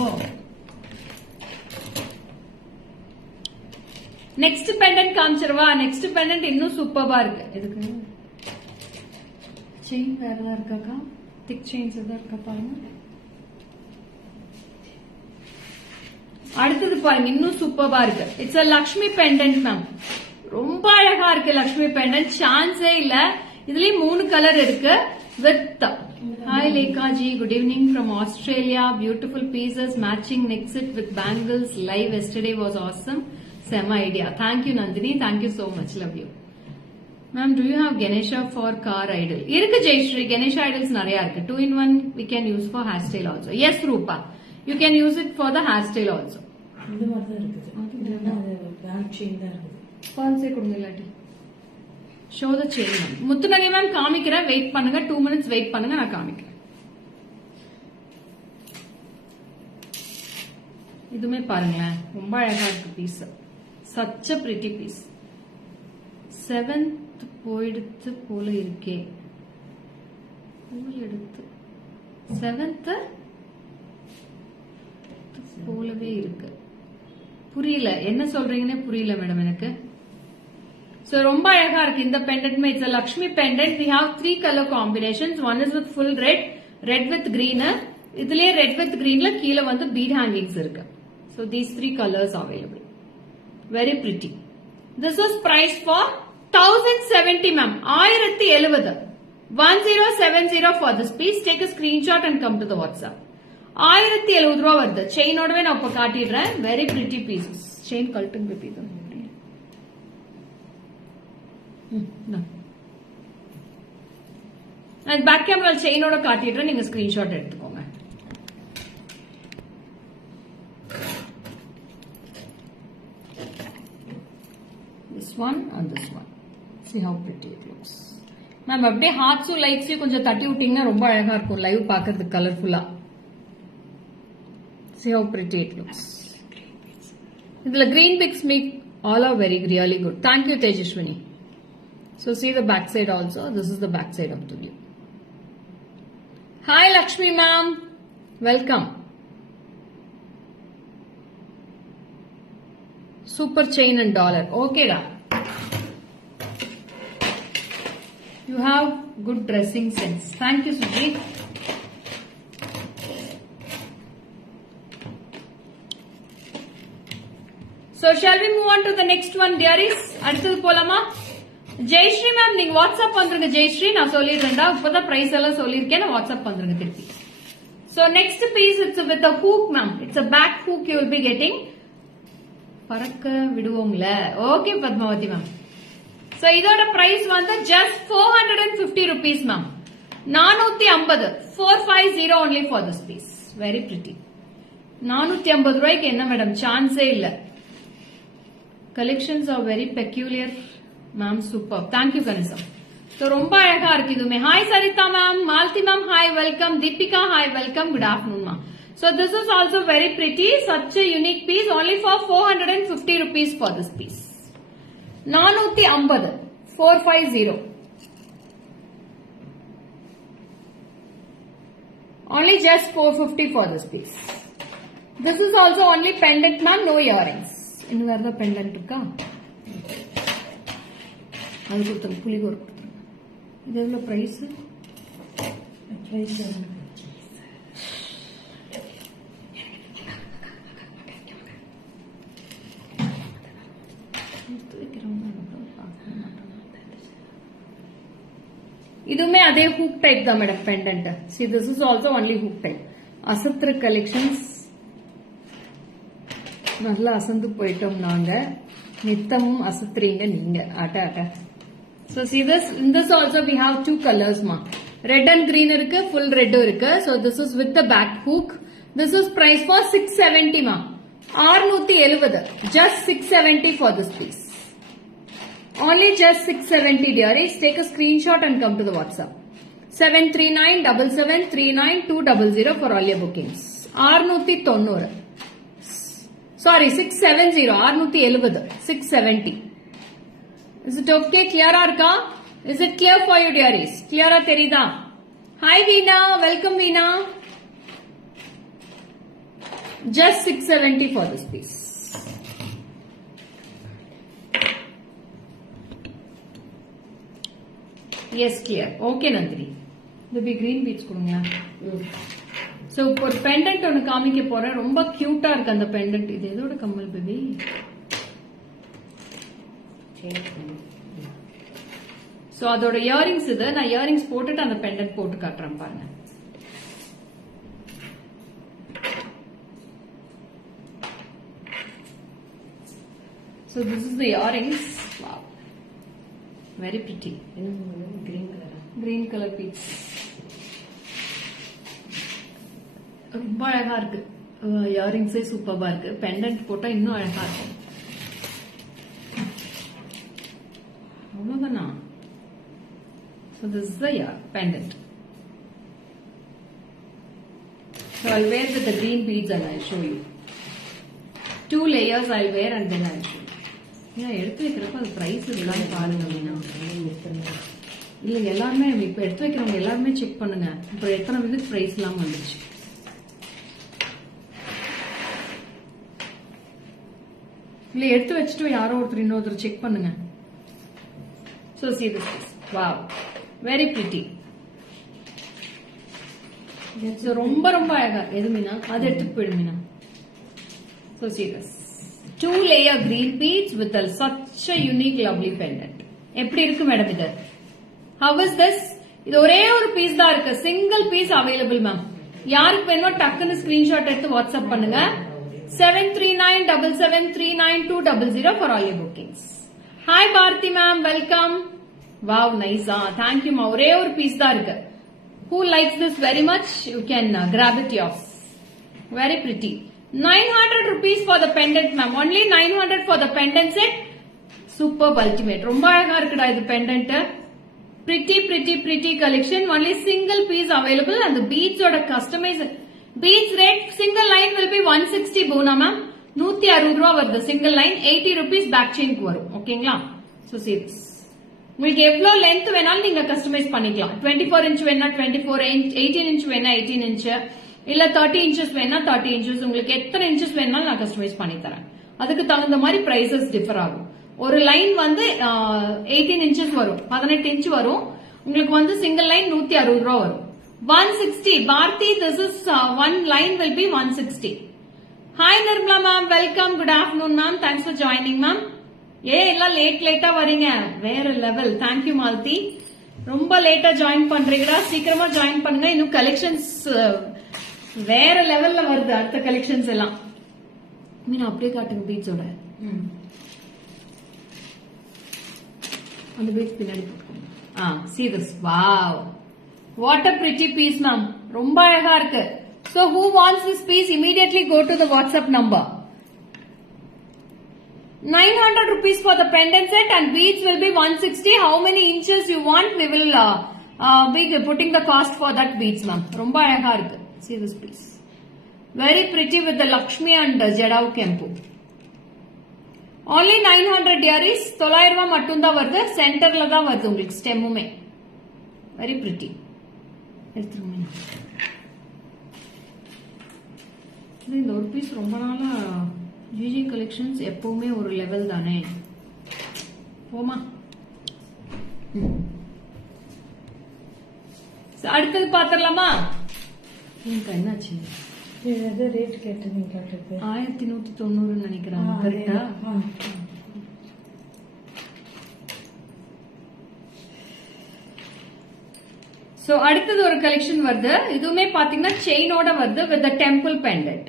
next pendant காமிச்சிருவா. Next pendant இன்னும் சூப்பர்பா இருக்கு. எதுக்கு செயின் வேற ஏதாவது இருக்காக்கா? திக் செயின்ஸ் எதாவது இருக்கா பாருங்க. அடுத்தது பாருங்க, இன்னும் சூப்பர்பா இருக்கு. It's a Lakshmi pendant ma'am. ரொம்ப அழகா இருக்கு லக்ஷ்மி பெண்டன்ட். சான்ஸே இல்ல. இதுலயும் 3 கலர் இருக்கு. With hi Lekha G, good evening from Australia. Beautiful pieces matching neck set with bangles. Live yesterday was awesome. Same idea. Thank you Nandini. Thank you so much. Love you. Ma'am, do you have Ganesha for car idol? Irukku Jayashree. Ganesha idols nariya irukku. 2-in-1 we can use for hairstyle also. Yes Rupa. You can use it for the hairstyle also. இது மாதிரி தான் இருக்குது. இது back chain தான் இருக்குது. பான்சே கொடுங்க இல்லாட்டி. Show the chain ma'am. Muthunagai ma'am காமிக்கிறேன். வெயிட் பண்ணுங்க. 2 minutes வெயிட் பண்ணுங்க. நான் காமிக்கிறேன். இதுமே பாருங்களேன். ரொம்ப அழகா இருக்கு piece. Such a pretty piece. 7th போயிடுத்து போல இருக்கே. எடுத்து 7th போலவே இருக்கு. புரியல என்ன சொல்றீங்கன்னு புரியல மேடம் எனக்கு. So ரொம்ப அழகா இருக்கு இந்த pendant. It's a Lakshmi pendant. We have 3 color combinations. One is with full red with green. இதுலயே red with greenல கீழ வந்து bead hangings இருக்கு. So these 3 colors are available. Very pretty. This was priced for 1070 ma'am. 1070. 1070 for this piece. Take a screenshot and come to the WhatsApp. 1070 ரூபாய் வருது. செயினோடவே நான் இப்ப காட்டிடுறேன். Very pretty pieces. செயின் கல்ட்டுங்க பேபி தான். நான் பேக் கேமரா செயினோட காட்டிடுறேன். நீங்க ஸ்கிரீன்ஷாட் எடுத்துக்கோங்க. This one and this one. See how pretty it looks. Ma'am அப்படியே ஹார்ட்ஸும் லைக்ஸையும் கொஞ்சம் தட்டி விட்டீங்கன்னா ரொம்ப அழகா இருக்கும் லைவ் பார்க்கறதுக்கு கலர்ஃபுல்லா. See how pretty it looks. இதுல green pics make all are very really good. Thank you Tejashwini. So see the back side also. This is the back side of the view. Hi Lakshmi ma'am. Welcome. Super chain and dollar. Okay da. You have good dressing sense. Thank you Suji. So shall we move on to the next one dearies? அடுத்தது போலாமா? ஜெயஸ்ரீ மேம் நீங்க வாட்ஸ்அப் பண்றீங்க. ஜெயஸ்ரீ நான் சொல்லிடுறேன்டா. இப்பதான் பிரைஸ் எல்லாம் சொல்லிருக்கேன். நான் வாட்ஸ்அப் பண்றேங்க திருப்பி. So next piece it's with a hook ma'am. It's a back hook you will be getting. பறக்க விடுவோம்ல. Okay Padmavathi ma'am. சோ இதோட பிரைஸ் வந்து just 450 rupees ma'am. 450. 450 only for this piece. Very pretty. 450 ரூபாய்க்கு என்ன மேடம் சான்ஸே இல்ல. Collections are very peculiar ma'am. Super. Thank you Ganesha. So ரொம்ப அழகா இருக்கு இதுமே. Hi Sarita ma'am. Malti ma'am hi welcome. Deepika hi welcome. Good afternoon ma'am. So this is also very pretty. Such a unique piece. Only for 450 rupees for this piece. 450. 450. Only just 450 for this piece. This is also only pendant, ma'am. No earrings. இன்னும் வேற ஏதாவது pendant இருக்கா? அது கொடுத்துருங்க. புளிகோர் கொடுத்துருங்க. இது எவ்வளவு பிரைஸ்? பிரைஸ் இதுமே அதே ஹூக் டைப் தான் madam pendant. See, this is also only hook type. அசத்ர கலெக்ஷன்ஸ் நல்லா அசந்து போயிட்டோம் நாங்க. நித்தமும் அசத்துறீங்க நீங்க. ஆட்ட ஆட்ட. So see this, in this also we have two colors ma. Red and green இருக்கு, full red இருக்கு. So this is with the back hook. This is price for 670 ma. 670. Just 670 for this piece. Only just 670 dearies. Take a screenshot and come to the WhatsApp. 7397739 for all your bookings. 690. Sorry, 670. 670. 670. Is it okay? Clear arka? Is it clear for you dearies? Clear terida? Hi Veena. Welcome Veena. Just 670 for this piece. Yes, clear. Okay, Nandini. The big green beads கொடுங்களா. So ஒரு pendant ஒன்னு காமிக்க போறேன். ரொம்ப கியூட்டா இருக்கு அந்த pendant. இது எதோட கம்மல் பேபி? So அதோட இயரிங்ஸ் இது. நான் இயரிங்ஸ் போட்டுட்டு அந்த pendant போட்டு காட்டுறேன் பாருங்க. So this is the earrings. Wow. Very pretty. Green color piece. ரொம்ப அழகா இருக்கு. இயரிங்ஸே சூப்பர்பா இருக்கு. பெண்டன்ட் போட்டா இன்னும் அழகா இருக்கும். அவ்வளவுதானா? So this is the pendant. So I'll wear with the green beads and I'll show you. 2 layers I'll wear and then I'll show you. ஏன் எடுத்து வைக்கிறப்ப அது பிரைஸ் இல்லாம பாருங்க அப்படின்னா. இல்ல எல்லாருமே இப்ப எடுத்து வைக்கிறவங்க எல்லாருமே செக் பண்ணுங்க. இப்ப எத்தனை விதத்துக்கு பிரைஸ் எல்லாம் வந்துச்சு. இல்ல எடுத்து வச்சுட்டு யாரோ ஒருத்தர் இன்னொருத்தர் செக் பண்ணுங்க. So see this piece. Wow. Very pretty. So ரொம்ப ரொம்ப அழகா. எது மீனா? அது எடுத்துட்டு போயிடு Meena. So see this. 2-layer green beads with such a unique lovely pendant. எப்படி இருக்கு மேடம் இது? How is this? இது ஒரே ஒரு பீஸ் தான் இருக்கு. Single piece available ma'am. யாருக்கு வேணும் டக்குன்னு ஸ்கிரீன்ஷாட் எடுத்து வாட்ஸ்அப் பண்ணுங்க. 7397739 for all your bookings. Hi Bharti ma'am, welcome. Wow, nice. Thank you ma. ஒரே ஒரு பீஸ் தான் இருக்கு. Who likes this very much? You can grab it yours. Very pretty. 900 rupees for the pendant ma'am. Only 900 for the pendant set. Superb ultimate. ரொம்ப அழகா இருக்குடா இது pendant. Pretty collection. Only single piece available and the beads oda customized. Beads rate single line will be 160 bona ma'am. 160 ரூபாய் வருது single line. 80 rupees back chain க்கு வரும். ஓகேங்களா? So see this. உங்களுக்கு எவ்வளவு லென்த் வேணாலும் நீங்க கஸ்டமைஸ் பண்ணிக்கலாம். 24 inch வேணா 24 inch, 18 inch வேணா 18 inch. இல்ல 30 inches வேணா 30 inches. உங்களுக்கு எத்தனை inches வேணாலும் நான் கஸ்டமைஸ் பண்ணி தரேன். அதுக்கு தகுந்த மாதிரி பிரைசஸ் டிஃபர் ஆகும். ஒரு லைன் வந்து 18 inches வரும், 18 inch வரும். உங்களுக்கு வந்து சிங்கிள் லைன் 160 ரூபாய் வரும். 160. Bharti, this is one line will be 160. Hi Nirmala ma'am, welcome. Good afternoon ma'am. Thanks for joining ma'am. எல்லாம் லேட்டா வரீங்க. வேற லெவல். Thank you Malti. ரொம்ப லேட்டா ஜாயின் பண்றீங்களா? சீக்கிரமா ஜாயின் பண்ணுங்க. இன்னும் கலெக்ஷன்ஸ் வேற லெவல்ல வருது. அடுத்த கலெக்ஷன்ஸ் எல்லாம் மீன் அப்படியே காட்டுங்க. பீட்ஸோட அந்த பீட்ஸ் பின்னாடி see this. Wow, what a pretty piece ma'am. ரொம்ப அழகா இருக்கு. So who wants this piece? Immediately go to the WhatsApp number. 900 rupees for the pendant set and beads will be 160. How many inches you want? We will be putting the cost for that beads ma'am. ரொம்ப அழகா இருக்கு. See this piece. Very pretty with the Lakshmi and Jadau Kempu. Only 900 dearies. 900 ரூபாய் மட்டும் தான் வருது. சென்டர்ல தான் வருது உங்களுக்கு ஸ்டெம்முமே. Very pretty. எடுத்துருங்க. இந்த ஒரு பீஸ் ரொம்ப நாளா ஜிஜி கலெக்ஷன்ஸ் எப்பவுமே ஒரு லெவல் தானே. போமா. அடுத்தது பாத்திரலாமா? என்னாச்சு? ரேட் கேட்டு 1190 நினைக்கிறேன். கரெக்டா? சோ அடுத்தது ஒரு கலெக்ஷன் வருது. இதுவுமே பாத்தீங்கன்னா செயினோட வருது with the temple pendant.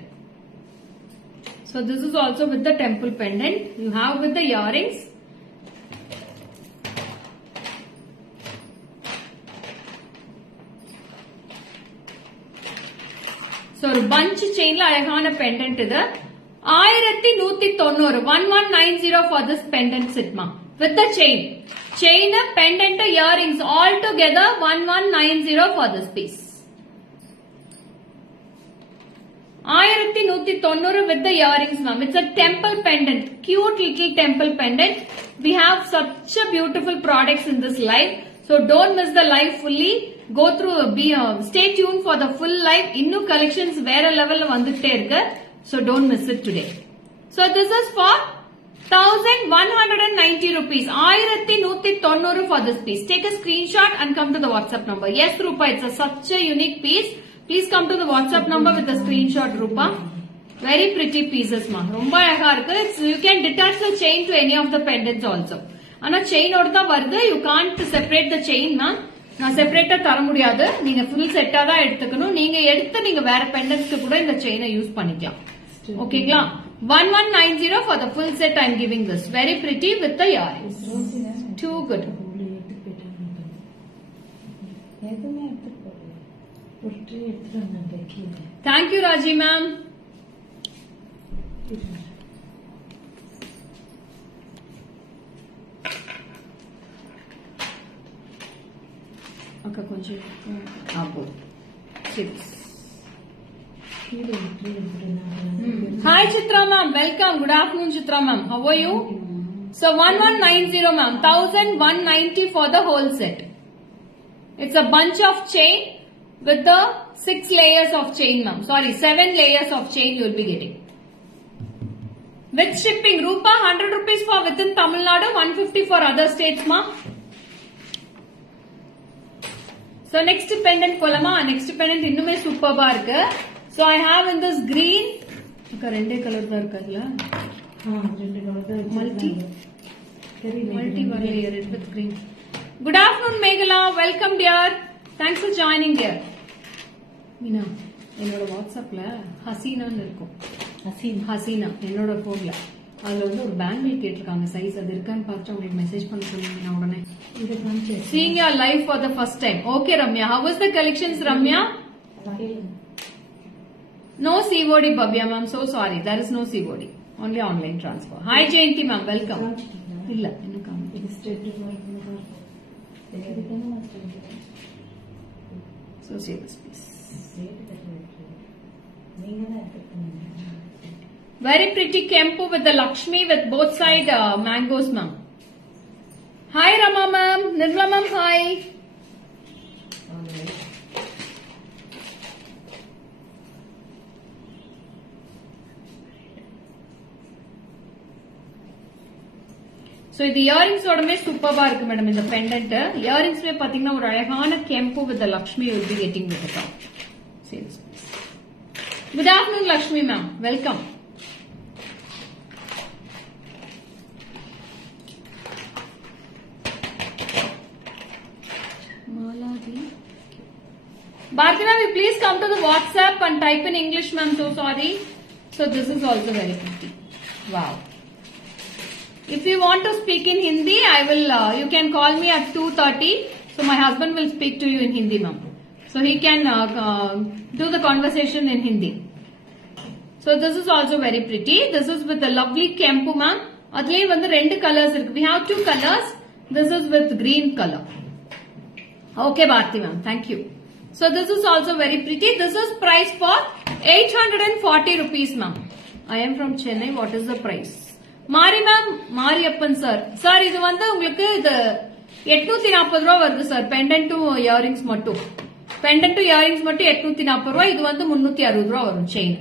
So this is also with the temple pendant. You have with the earrings. So ஒரு bunch chainல அழகான pendant இது. 1190 1190 for this pendant set ma with the chain pendant earrings all together 1190 for this piece. 1190 with the earrings ma'am. It's a temple pendant, cute little temple pendant. We have such a beautiful products in this live, so don't miss the live fully. Go through, stay tuned for the full live. Innu collections vera level vandute irukku, so don't miss it today. So this is for 1190 rupees. 1190 for this piece. Take a screenshot and come to the WhatsApp number. Yes Rupa, it's such a unique piece. Please come to the WhatsApp number with the screenshot Rupa. Very pretty pieces ma. Romba alaga irukku. You can detach the chain to any of the pendants also. Ana chain oda da varudhu. You can't separate the chain ma. நான் செப்பரேட்டா தர முடியாது. நீங்க ஃபுல் செட்டா தான் எடுத்துக்கணும். நீங்க எடுத்து நீங்க வேற பெண்டன்ட்ஸ்க்கு கூட இந்த செயினை யூஸ் பண்ணிக்கலாம். ஓகேங்களா? 1190 for the full set I am giving this. Very pretty with the earrings. Too good. Thank you Raji ma'am. Okay, koncham aabo chips. Hi Chitra ma'am, welcome. Good afternoon Chitra ma'am. How are you? So 1190 ma'am, 1190 for the whole set. It's a bunch of chain with the 6 layers of chain ma'am. Sorry, 7 layers of chain you will be getting. With shipping, Rupa 100 rupees for within Tamil Nadu, 150 for other states ma'am. So next pendant polama. Next pendant இன்னுமே சூப்பர்பா இருக்கு. So I have in this green. Okay, ரெண்டே கலர் தான் இருக்கு அதுல. ரெண்டு கலர் தான். Multi வரலையே, red with green. Good afternoon Meghala, welcome dear. Thanks for joining dear. Meena, என்னோட வாட்ஸ்அப்ல ஹசீனான்னு இருக்கும். ஹசீனா என்னோட போன்ல. அதுல வந்து ஒரு பேங்கிள் கேட்டிருக்காங்க சைஸ். அது இருக்கான்னு பார்த்து உங்களுக்கு மெசேஜ் பண்ண சொன்னீங்க உடனே. Seeing your live for the first time. Okay Ramya, how was the collections Ramya? No COD Bhavya ma'am, so sorry. There is no COD. Only online transfer. Hi Jayanti ma'am, welcome. Illa, innu kaam. So see this piece. Very pretty kempu with the Lakshmi with both side mangoes ma'am. Hi Rama ma'am, Nirmala ma'am, hi. So the earrings odame superba irukku madam in the pendant. Earrings la pathina or alagana kempu with the Lakshmi you will be getting with the top. See this please. Good afternoon Lakshmi ma'am, welcome. Bhargana, will please come to the WhatsApp and type in English ma'am, so sorry. So this is also very pretty. Wow. If you want to speak in Hindi, I will, you can call me at 2:30. So my husband will speak to you in Hindi ma'am. So he can do the conversation in Hindi. So this is also very pretty. This is with the lovely kempu ma'am. Adle vandu rendu colors irukku. We have 2 colors. This is with green color. Okay Bharti ma'am, thank you. So this is also very pretty. This is price for 840 rupees, ma'am. I am from Chennai. What is the price? Mari ma'am, Mariappan sir. Sir, இது வந்து உங்களுக்கு இது 840 ரூபாய் வருது sir. Pendant to earrings மட்டும். Pendant to earrings மட்டும் 840 ரூபாய். இது வந்து 360 ரூபாய் வரும் செயின்.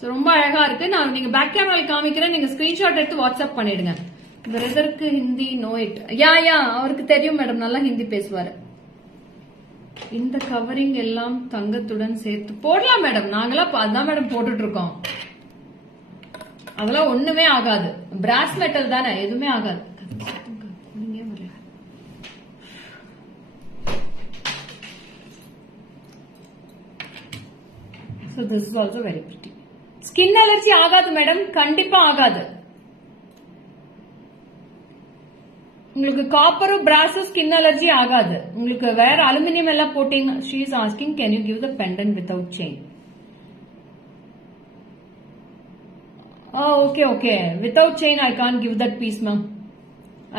சோ ரொம்ப அழகா இருக்கு. நான் நீங்க பேக் கேமரால காமிக்கிறேன். நீங்க ஸ்கிரீன்ஷாட் எடுத்து வாட்ஸ்அப் பண்ணிடுங்க. பிரதருக்கு ஹிந்தி நோ இட். யா அவருக்கு தெரியும் மேடம், நல்லா ஹிந்தி பேசுவாரு. இந்த கவரிங் எல்லாம் தங்கத்துடன் சேர்த்து போடலாம் மேடம். நாங்களாம் அதான் மேடம் போட்டுட்டு இருக்கோம். அதெல்லாம் ஒண்ணுமே ஆகாது. பிராஸ் மெட்டல் தானே, எதுவுமே ஆகாது. So this is also very pretty. Skin allergy ஆகாது மேடம், கண்டிப்பா ஆகாது. உங்களுக்கு காப்பரும் பிராஸும் ஸ்கின் அலர்ஜி ஆகாது. உங்களுக்கு வேற அலுமினியம் எல்லாம் போட்டீங்க. She is asking can you give the pendant without chain? Okay without chain I can give that piece ma'am.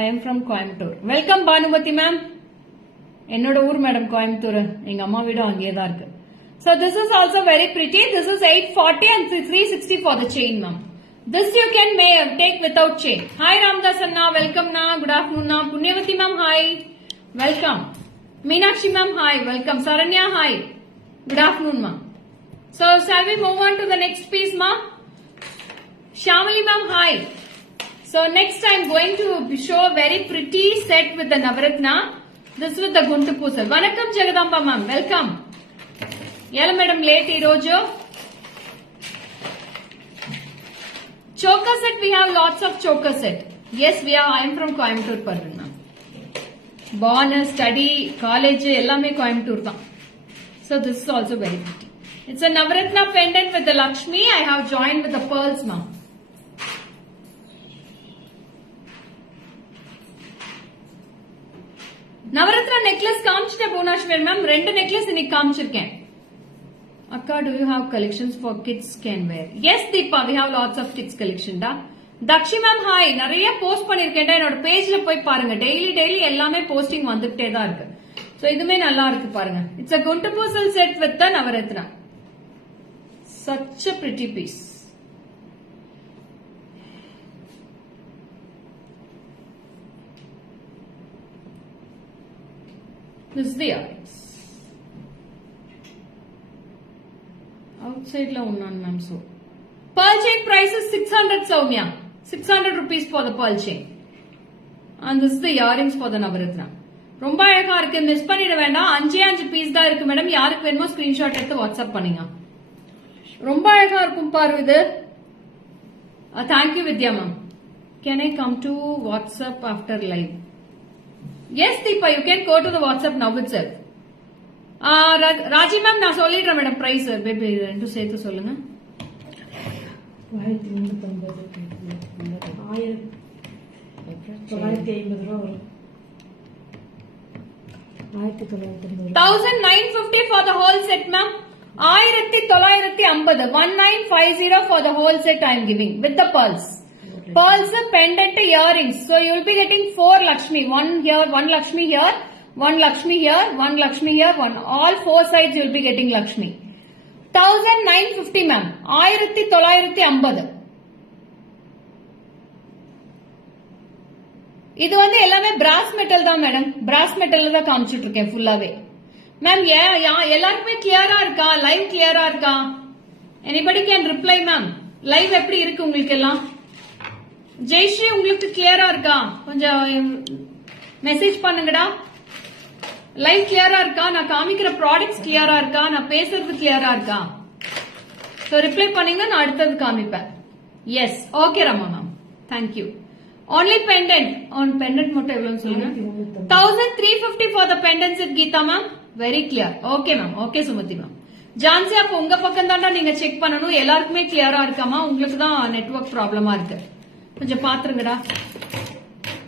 I am from Coimbatore. Welcome Bhanumathi ma'am. என்னோட ஊர் மேடம் கோயம்புத்தூர். எங்க அம்மா வீடும் அங்கேயே தான் இருக்கு. So this is also very pretty. This is 840 and 360 for the chain ma'am. This you can take without chain. Hi Ramdas Anna, welcome na. Good afternoon na. Punyavati ma'am, hi. Welcome. Meenakshi ma'am, hi. Welcome. Saranya, hi. Good afternoon ma'am. So shall we move on to the next piece ma'am? Shamali ma'am, hi. So next I'm going to show a very pretty set with the Navaratna. This with the Guntu Pusal. Vanakkam Jagadamba ma'am, welcome. Yella madam late ee roju. Choker set, we have lots of choker set. Yes, we are. I am from Coimbatore Parvina. Born, study, college, ellame Coimbatore da. So this is also very pretty. It's a Navaratna pendant with the Lakshmi. I have joined with the pearls ma'am. Navaratna necklace காமிச்சிட்ட Bhuvaneswar ma'am. 2 necklace இன்னைக்கு காமிச்சிருக்கேன். Akka, do you have collections for kids can wear? Yes, Deepa, we have lots of kids collection da. Dakshi ma'am, hi. நிறைய போஸ்ட் பண்ணிருக்கேன். என்னோட பேஜ்ல போய் பாருங்க. டெய்லி எல்லாமே போஸ்டிங் வந்துட்டே தான் இருக்கு. சோ இதுமே நல்லா இருக்கு பாருங்க. It's a Guntu Pusal set with the Navaratna. Such a pretty piece. This is the earrings. Outside la unnan ma'am. So pearl chain price is 600 Soumya. 600 rupees for the pearl chain. And this is the earrings for the Navaratna. ரொம்ப அழகா இருக்கு. மிஸ் பண்ணிட வேண்டாம். 5 பீஸ் தான் இருக்கு மேடம். யாருக்கு வேணுமோ ஸ்கிரீன்ஷாட் எடுத்து வாட்ஸ்அப் பண்ணுங்க. ரொம்ப அழகா இருக்கும் பாரு இது. Thank you Vidya ma'am. Can I come to WhatsApp after live? Yes Deepa, you can go to the WhatsApp now itself. Raji மேம் நான் சொல்லிடுறேன் மேடம் பிரைஸ். பேபி ரெண்டும் சேர்த்து சொல்லுங்க. 1950 ரூபா வரும். 1950 for the whole set ma'am. 1950 1950 for the whole set I am giving with the pearls. Pearls pendant earrings. So you will be getting 4 Lakshmi. One here, one Lakshmi here. One Lakshmi here, one Lakshmi here, one. All 4 sides you will be getting Lakshmi. 1950 ma'am. 1950. இது வந்து எல்லாமே பிராஸ் மெட்டல் தான் மேடம். பிராஸ் மெட்டல்ல தான் காமிச்சிட்டு இருக்கேன் ஃபுல்லாவே. மேம் எல்லாருக்குமே கிளியரா இருக்கா? லைவ் கிளியரா இருக்கா? Anybody can reply ma'am. Live எப்படி இருக்கு உங்களுக்கு எல்லாம்? ஜெயஸ்ரீ உங்களுக்கு கிளியரா இருக்கா? கொஞ்சம் மெசேஜ் பண்ணுங்கடா. லைவ் கிளியரா இருக்கா? நான் காமிக்கிற ப்ராடக்ட்ஸ் கிளியரா இருக்கா? நான் பேசுறது கிளியரா இருக்கா? சோ ரிப்ளை பண்ணீங்க, நான் அடுத்தது காமிப்பேன். Yes, okay Rama ma'am, thank you. Only pendant. On pendant மட்டும் எவ்வளவு சொல்லுங்க? 1350 for the pendants at Geeta ma'am. Very clear. Okay ma'am. Okay Sumathi மேம். ஜான்சி அப்ப உங்க பக்கம் தாண்டா நீங்க செக் பண்ணணும். எல்லாருக்குமே கிளியரா இருக்காமா? உங்களுக்கு தான் நெட்வொர்க் ப்ராப்ளமா இருக்கு. கொஞ்சம் பாத்துருங்கடா.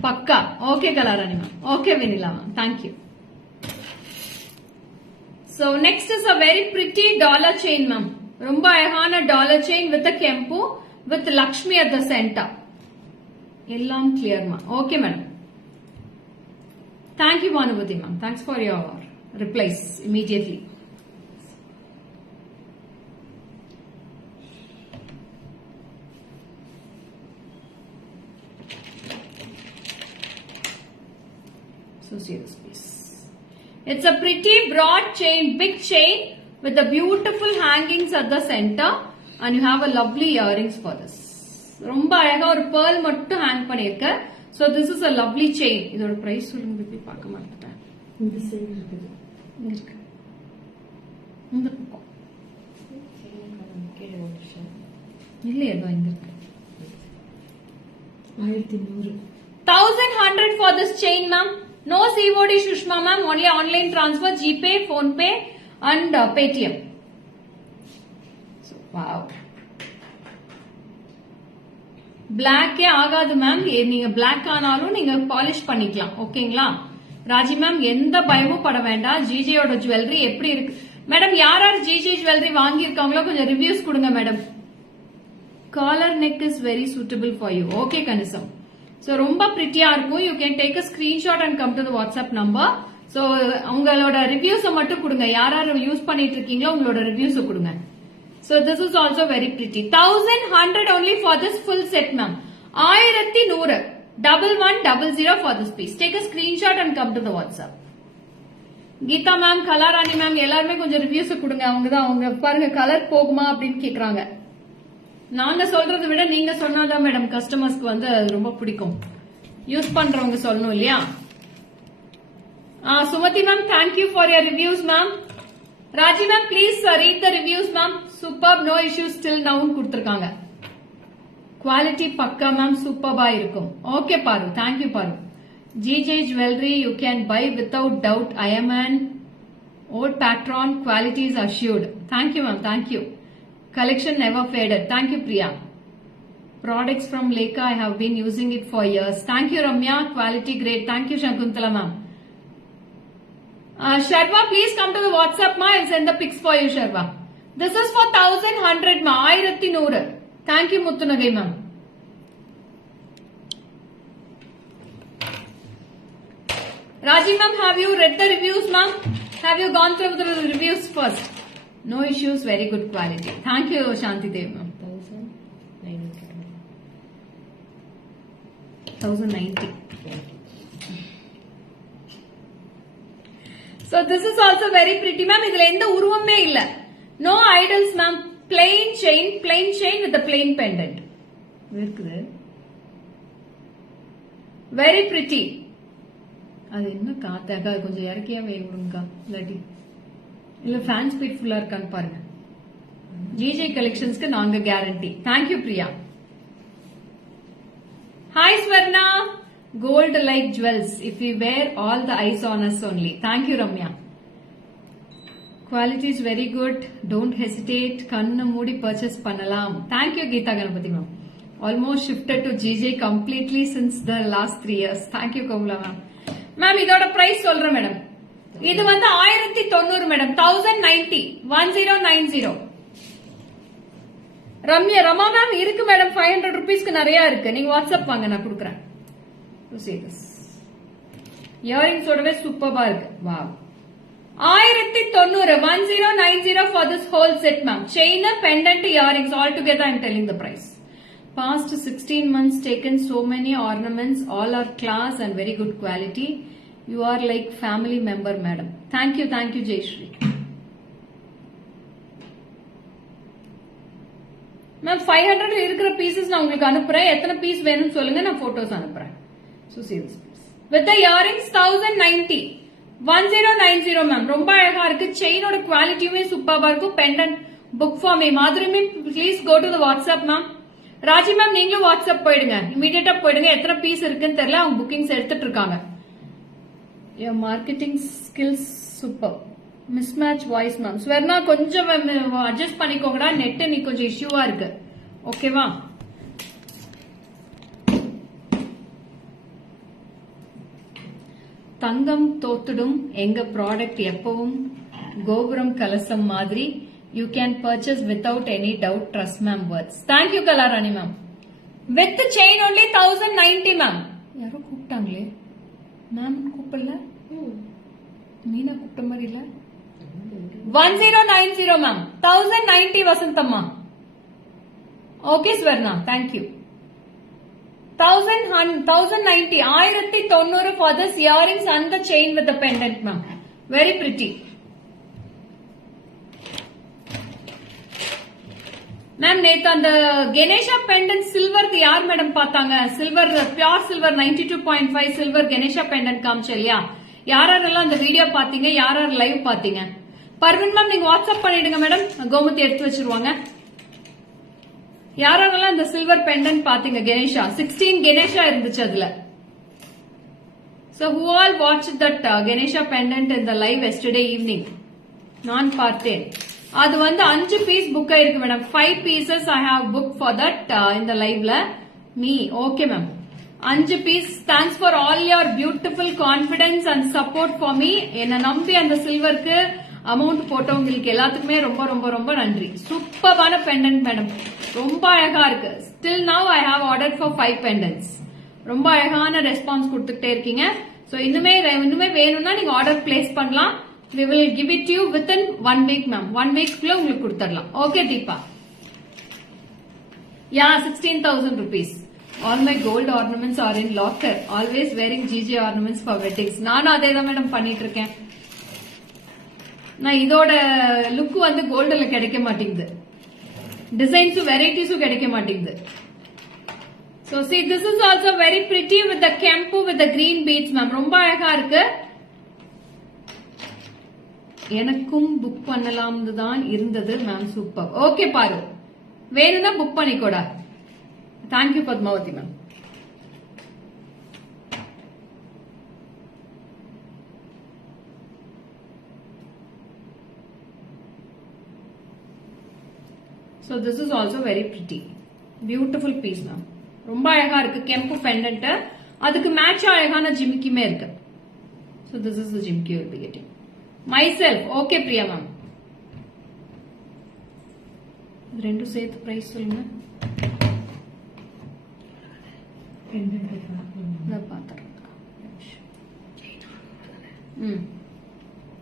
பக்கா. Okay Kalarani ma'am. Okay Vennila ma'am. Thank you. So next is a very pretty dollar chain ma'am. ரொம்ப அழகான dollar chain with a kempu with Lakshmi at the center. எல்லாம் கிளியர் மா. Okay madam. Thank you Bhanupathi ma'am. Thanks for your replies immediately. So see this piece. It's a pretty broad chain, big chain with the beautiful hangings at the center, and you have a lovely earrings for this. ரொம்ப அழகா ஒரு pearl மட்டும் ஹேங் பண்ணிருக்க. So this is a lovely chain. இதோட பிரைஸ் சொல்லுங்க பேபி, பார்க்க மாட்டேன். இந்த சைடு இருக்குது. இங்க இருக்கு. இந்த பக்கம். கீழே ஒரு விஷயம். இல்ல ஏதோ இங்க இருக்கு. 1100. 1100 for this chain, ma'am. No COD, Shushma ma'am. Only online transfer, GPay, PhonePe, and Paytm. So wow. Black ஆகாது மேம். நீங்க பிளாக் ஆனாலும் நீங்க பாலிஷ் பண்ணிக்கலாம். ஓகேங்களா ராஜி மேம், எந்த பயமும் பட வேண்டாம். ஜிஜேயோட ஜுவல்லரி எப்படி இருக்கு மேடம்? யார் யார் ஜிஜே ஜுவல்லரி வாங்கி இருக்காங்களோ கொஞ்சம் ரிவ்யூஸ் கொடுங்க madam. Collar neck is very suitable for you. Okay கணிசம். சோ ரொம்ப பிரிட்டியா இருக்கும். You can take a screenshot and come to the WhatsApp number. So உங்களோட ரிவ்யூஸை மட்டும் கொடுங்க. யார் யார் யூஸ் பண்ணிட்டு இருக்கீங்களோ உங்களோட ரிவ்யூஸை கொடுங்க. So this is also very pretty. 1100 only for this full set, ma'am. 1100 1100 for this piece. Take a screenshot and come to the WhatsApp. Geetha ma'am, Kalarani ma'am, எல்லாருமே கொஞ்சம் ரிவ்யூஸ் கொடுங்க. அவங்க பாருங்க கலர் போகுமா அப்படின்னு கேக்குறாங்க. நாங்க சொல்றதை விட நீங்க சொன்னாதான் மேடம் கஸ்டமர்ஸ்க்கு வந்து அது ரொம்ப பிடிக்கும். யூஸ் பண்றவங்க சொல்லணும் இல்லையா? Sumathi ma'am, thank you for your reviews ma'am. Raji ma'am, please read the reviews ma'am. Super, no issues still now கொடுத்திருக்காங்க. குவாலிட்டி பக்கா மேம், சூப்பர்பா இருக்கும். Okay Paru, thank you Paru. GJ jewellery you can buy without doubt. I am an old patron. Quality is assured. Thank you ma'am, thank you. Collection never faded. Thank you Priya. Products from Leica, I have been using it for years. Thank you Ramya, quality great. Thank you Shakuntala ma'am. Sharva, please come to the WhatsApp ma. I'll send the pics for you Sharva. This is for 1100 ma. 1100. Thank you Muthunagai ma'am. Raji ma'am, have you read the reviews ma'am? Have you gone through the reviews first? No issues, very good quality. Thank you Shanti Dev ma'am. 1090. So this is also very pretty ma'am. இதுல எந்த உருவமே இல்ல. No idols ma'am. Plain chain with the plain pendant. இருக்குது. Very pretty. அது என்ன காத்தாக்கா கொஞ்சம் இறக்கியா வேணுங்கக்கா. இல்லாட்டி இல்ல ஃபேன் ஸ்பீட் ஃபுல்லா இருக்கான்னு பாருங்க. ஜிஜே கலெக்ஷன்ஸ்க்கு நாங்க guarantee. Thank you Priya. Hi Swarna. Gold like jewels. If we wear, all the eyes on us only. Thank you Ramya. Quality is very good. Don't hesitate. Kanna moodi purchase pannalam. Thank you Geeta Ganapati ma'am. Almost shifted to GJ completely since the last 3 years. Thank you Kamala ma'am. Ma'am, இதோட price சொல்றேன் மேடம். இது வந்து 1090 மேடம். 1090. 1090. ரமா மேம் இருக்கு மேடம். 500 rupeesக்கு நிறைய இருக்கு. நீங்க வாட்ஸ்அப் வாங்க, நான் கொடுக்குறேன். To see this. Earrings ஓடவே சூப்பர்பா இருக்கு. வாவ். 1090. 1090 for this whole set ma'am. Chain, pendant, earrings all together I am telling the price. Past 16 months taken so many ornaments. All are class and very good quality. You are like family member madam. Thank you Jayashri. Ma'am 500 இருக்கிற pieces நான் உங்களுக்கு அனுப்புறேன். எத்தனை piece வேணும்னு சொல்லுங்க, நான் photos அனுப்புறேன். So see this piece. With the earrings 1090. 1090 ma'am. ரொம்ப அழகா இருக்கு. செயினோட குவாலிட்டியுமே சூப்பரா இருக்கும். Pendant book for me. Madhuri ma'am please go to the WhatsApp ma'am. Raji ma'am நீங்களும் வாட்ஸ்அப் போயிடுங்க. இமிடியேட்டா போயிடுங்க. எத்தனை பீஸ் இருக்குன்னு தெரியல. அவங்க புக்கிங்ஸ் எடுத்துட்டு இருக்காங்க. Your marketing skills super. Mismatch voice ma'am. Swarna கொஞ்சம் அட்ஜஸ்ட் பண்ணிக்கோங்கடா. நெட் நீ கொஞ்சம் இஷ்யூவா இருக்கு. ஓகேவா? தங்கம் தோத்துடும் எங்க ப்ராடக்ட் எப்பவும் கோபுரம் கலசம் மாதிரி. You can purchase without any doubt. Trust ma'am words. Thank you Kalarani ma'am. With chain only 1090 ma'am. யாரோ கூப்பிட்டாங்களே மேம். கூப்பிடல மீனா கூப்பிட்ட மாதிரி இல்ல 1090 மேம் 1090 வசந்தம்மா okay Swarna thank you 1090 1090 for this earrings and the chain with the pendant ma'am very pretty ma'am நேத்து அந்த Ganesha pendant silver யார் மேடம் பார்த்தாங்க சில்வர் பியூர் சில்வர் 92.5 சில்வர் கணேஷா பெண்டன்ட் காமிச்சு இல்லையா யாரெல்லாம் அந்த வீடியோ பாத்தீங்க யார் லைவ் பாத்தீங்க பர்வீன் மேம் நீங்க வாட்ஸ்அப் பண்ணிடுங்க மேடம் கோமதி எடுத்து வச்சிருவாங்க யாரெல்லாம் அந்த சில்வர் பெண்டன்ட் பாத்தீங்க கணேஷா 16 கணேஷா இருந்துச்சு அதுல so who all watched that Ganesha pendant in the live yesterday evening நான் பார்த்தேன் அது வந்து 5 பீஸ் புக் ஆயிருக்கு madam 5 pieces I have booked for that in the liveல me okay ma'am 5 piece thanks for all your beautiful confidence and support for me என்ன நம்பி அந்த சில்வருக்கு அமௌண்ட் போட்டவங்களுக்கு எல்லாத்துக்குமே ரொம்ப ரொம்ப ரொம்ப நன்றி சூப்பரான பெண்டன்ட் மேடம் ரொம்ப அழகா இருக்கு still now I have order for 5 pendants ரொம்ப அழகான ரெஸ்பான்ஸ் கொடுத்துட்டே இருக்கீங்க சோ இன்னுமே வேணும்னா நீங்க ஆர்டர் பிளேஸ் பண்ணலாம் we will give it to you within 1 week ma'am 1 week குள்ள உங்களுக்கு கொடுத்துடலாம் okay தீபா yeah 16000 rupees all my gold ornaments are in locker always wearing GG ornaments for weddings நானும் அதே தான் மேடம் பண்ணிட்டு இருக்கேன் நான் இதோட லுக் வந்து கோல்டுல கிடைக்க மாட்டேங்குது டிசைன்ஸும் வெரைட்டிஸும் கிடைக்க மாட்டேங்குது so see this is also very pretty with the kempu with the green beads ma'am ரொம்ப அழகா இருக்கு எனக்கும் புக் பண்ணலாம் தான் இருந்தது மேம் சூப்பர் ஓகே பாரு வேணும்னா புக் பண்ணிக்கோடா thank you Padmavathi ma'am so this is also very pretty beautiful piece ma'am ரொம்ப அழகா இருக்கு கெம்பு பெண்டன்ட் அதுக்கு மேட்ச் அழகான ஜிமிக்கிமே இருக்கு so this is the jimki you will be getting myself okay Priya மேம் ரெண்டும் சேர்த்து பிரைஸ் சொல்லுங்க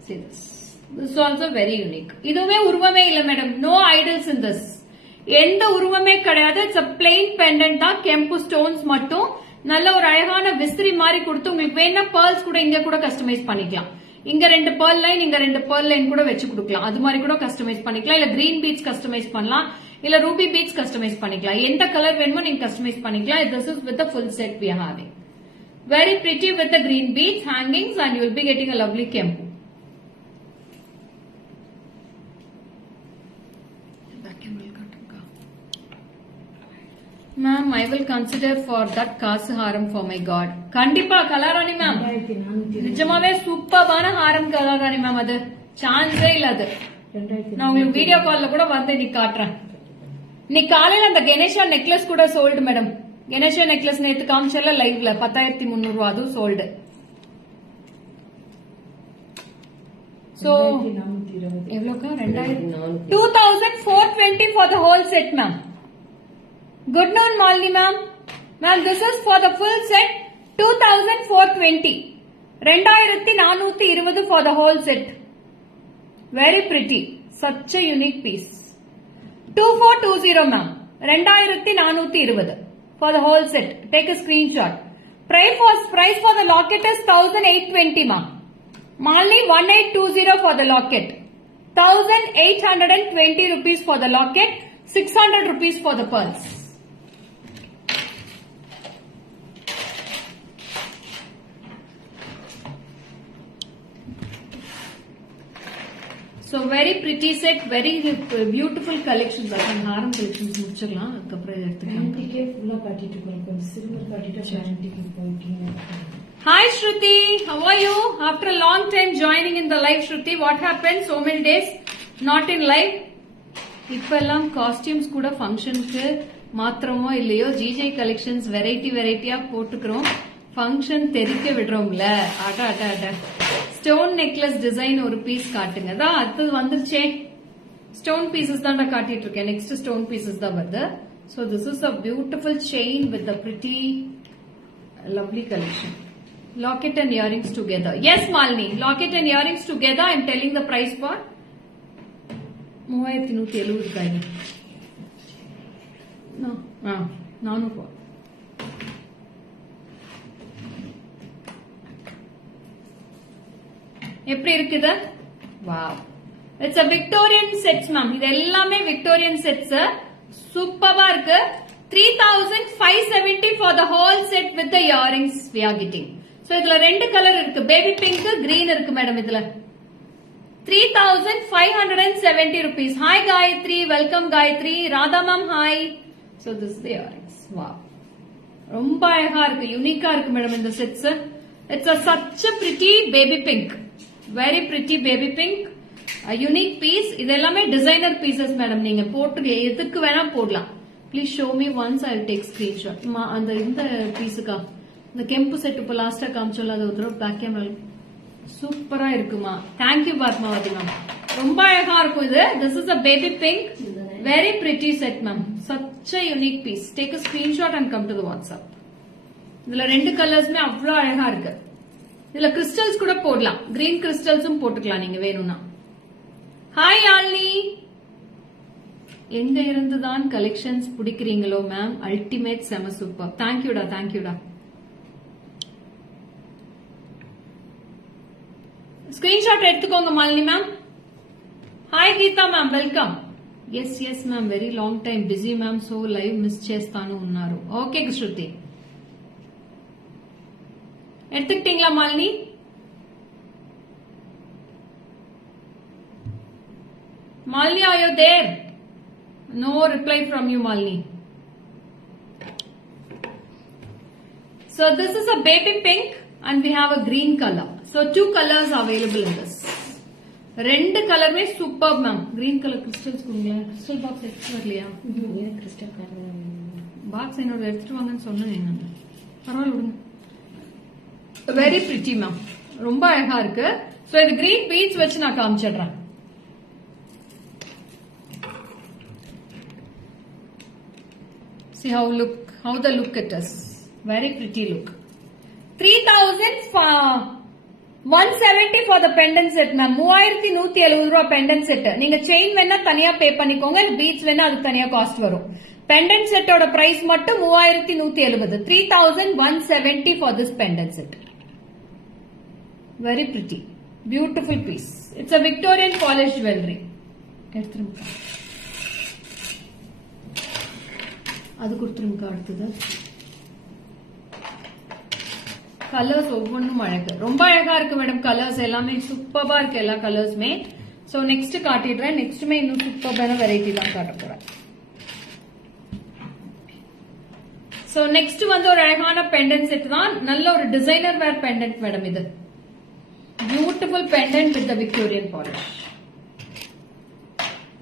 see this is also very unique இதுவே உருவமே இல்ல madam no idols in this எந்த உருவமே கிடையாது இட்ஸ் a plain pendant தான் கெம்பு ஸ்டோன்ஸ் மட்டும் நல்ல ஒரு அழகான விசிறி மாதிரி கொடுத்து உங்களுக்கு வேணா pearls கூட இங்க கூட கஸ்டமைஸ் பண்ணிக்கலாம் இங்க 2 pearl லைன் இங்க 2 pearl லைன் கூட வெச்சு கொடுக்கலாம் அது மாதிரி கூட கஸ்டமைஸ் பண்ணிக்கலாம் இல்ல green beads கஸ்டமைஸ் பண்ணலாம் இல்ல ruby beads கஸ்டமைஸ் பண்ணிக்கலாம் எந்த கலர் வேணுமோ நீங்க கஸ்டமைஸ் பண்ணிக்கலாம் this is with the full set we are having very pretty with the green beads hangings and you will be getting a lovely kempu ma'am I will consider for that காசு ஹாரம் for my god கண்டிப்பா கலாராணி மேம் நிஜமாவே சூப்பரான ஹாரம் கலாராணி மேம் அது சான்ஸே இல்ல அது நான் உங்களுக்கு வீடியோ கால்ல கூட வந்து நீ காட்டுறேன் நீ காலையில அந்த கணேஷா நெக்லஸ் கூட சோல்டு மேடம் கணேஷா நெக்லஸ் நேத்து காமிச்சல லைவ்ல 10300 ரூபாய் அது சோல்டு சோ எவ்வளவுக்கா 2420 for the whole set ma'am good noon Malini ma'am this is for the full set 2420 2420 for the whole set very pretty such a unique piece 2420 ma'am 2420 for the whole set take a screenshot price for the locket is 1820 ma'am Malini 1820 for the locket 1820 rupees for the locket 600 rupees for the pearls so very pretty set very beautiful collections அதான் ஹாரம் கலெக்ஷன்ஸ் முடிச்சிரலாம் அதுக்கு அப்புறம் எடுத்துக்கலாம் ஆன்டிகே ஃபுல்லா காட்டிட்டு இருக்கோம் சில்வர் காட்டிட்டு ஆன்டிகே போயிட்டீங்க hi shruti how are you after a long time joining in the live shruti what happened so many days not in live இப்பெல்லாம் காஸ்டியூம்ஸ் கூட ஃபங்க்ஷனுக்கு மாத்திரமோ இல்லையோ ஜிஜே கலெக்ஷன்ஸ் வெரைட்டியா போட்டுக்கிறோம் ஃபங்க்ஷன் தெரிக்க விடுறோம்ல அட ஸ்டோன் நெக்லஸ் டிசைன் ஒரு பீஸ் காட்டுங்க தான் அது வந்துருச்சே ஸ்டோன் பீசஸ் தான் காட்டிட்டு இருக்கேன் நெக்ஸ்ட் ஸ்டோன் பீசஸ் தான் வருது so this is a beautiful chain with a pretty lovely collection Locket and earrings together. Yes, Malini. Locket and earrings together. I'm telling the price for 3170 இருக்காது. No. 400. எப்படி இருக்குது? Wow. It's a Victorian sets, ma'am. இது எல்லாமே Victorian sets. சூப்பரா இருக்கு. 3570 for the whole set with the earrings we are getting. So இதுல ரெண்டு கலர் இருக்கு. பேபி பிங்க், கிரீன் இருக்கு மேடம் இதுல. 3570 rupees. Hi Gayatri, welcome Gayatri. Radha ma'am, hi. So this is the earrings. Wow. ரொம்ப அழகா இருக்கு, யூனிக்கா இருக்கு மேடம் இந்த sets. It's a such a pretty baby pink. Very pretty baby pink. A unique piece. இது எல்லாமே டிசைனர் பீசஸ் மேடம். நீங்க போட்டு எதுக்கு வேணா போடலாம். Please show me once, I'll take screenshot. அந்த இந்த பீஸுக்கா இந்த கெம்பு செட் இப்ப லாஸ்டா காமிச்சோம்ல, அது ஒரு பேக் கேமரா சூப்பரா இருக்குமா. Thank you Padmavathi ma'am. ரொம்ப அழகா இருக்கும் இது. This is a baby pink. Very pretty set ma'am. Such a unique piece. Take a screenshot and come to the WhatsApp. இதுல ரெண்டு கலர்ஸ்மே அவ்வளவு அழகா இருக்கு. இதுல கிறிஸ்டல்ஸ் கூட போடலாம். கிரீன் கிறிஸ்டல்ஸும் போட்டுக்கலாம் நீங்க வேணும்னா. ஹாய் யாழ்னி. எங்க இருந்துதான் கலெக்ஷன்ஸ் பிடிக்கிறீங்களோ மேம், அல்டிமேட் செம சூப்பர். தேங்க்யூடா, தேங்க்யூடா. ஸ்கிரீன்ஷாட் எடுத்துக்கோங்க Malini ma'am. Hi Geetha ma'am, welcome. Yes yes ma'am, very long time busy ma'am, so live miss చేస్తాను ఉన్నారు. ఓకే శృతి, எடுத்துக்கிட்டீங்களா Malini? Malini, are you there? No reply from you, Malini. So this is a baby pink and we have a green color. So two colors are available in this. ரெண்டு கலருமே super ma'am. Green colour crystals கொடுங்களேன். Crystal box எடுத்துட்டு வரலையா? Crystal box என்னோட எடுத்துட்டு வாங்கன்னு சொன்னேன் நான். பரவாயில்ல விடுங்க. வெரி பிரிட்டி மேம், ரொம்ப அழகா இருக்கு. சோ இது கிரீன் பீட்ஸ் வச்சு நான் காமிச்சிடுறேன். See how the look it is. Very pretty look. 3,170 for the pendant set ma'am. 3170 ரூபாய் pendant set. நீங்க செயின் வேணா தனியா பே பண்ணிக்கோங்க, பீட்ஸ் வேணா அது தனியா காஸ்ட் வரும். pendant set ஓட பிரைஸ் மட்டும் 3170. 3,170 for this pendant set. Very pretty, beautiful piece. It's a Victorian polished jewelry. எடுத்துருங்க, அது கொடுத்துருங்க. அடுத்தது கலர்ஸ் ஒவ்வொன்றும் அழகு, ரொம்ப அழகா இருக்கு மேடம். கலர்ஸ் எல்லாமே சூப்பரா இருக்கு, எல்லா கலர்ஸுமே. சோ நெக்ஸ்ட் காட்டிடுறேன். நெக்ஸ்ட்டுமே இன்னும் சூப்பரான வெரைட்டி தான் காட்ட போறேன். சோ நெக்ஸ்ட் வந்து ஒரு அழகான பெண்டன்ட் செட் தான். நல்ல ஒரு டிசைனர் வேர் பெண்டன்ட் மேடம் இது. Beautiful pendant with the Victorian polish.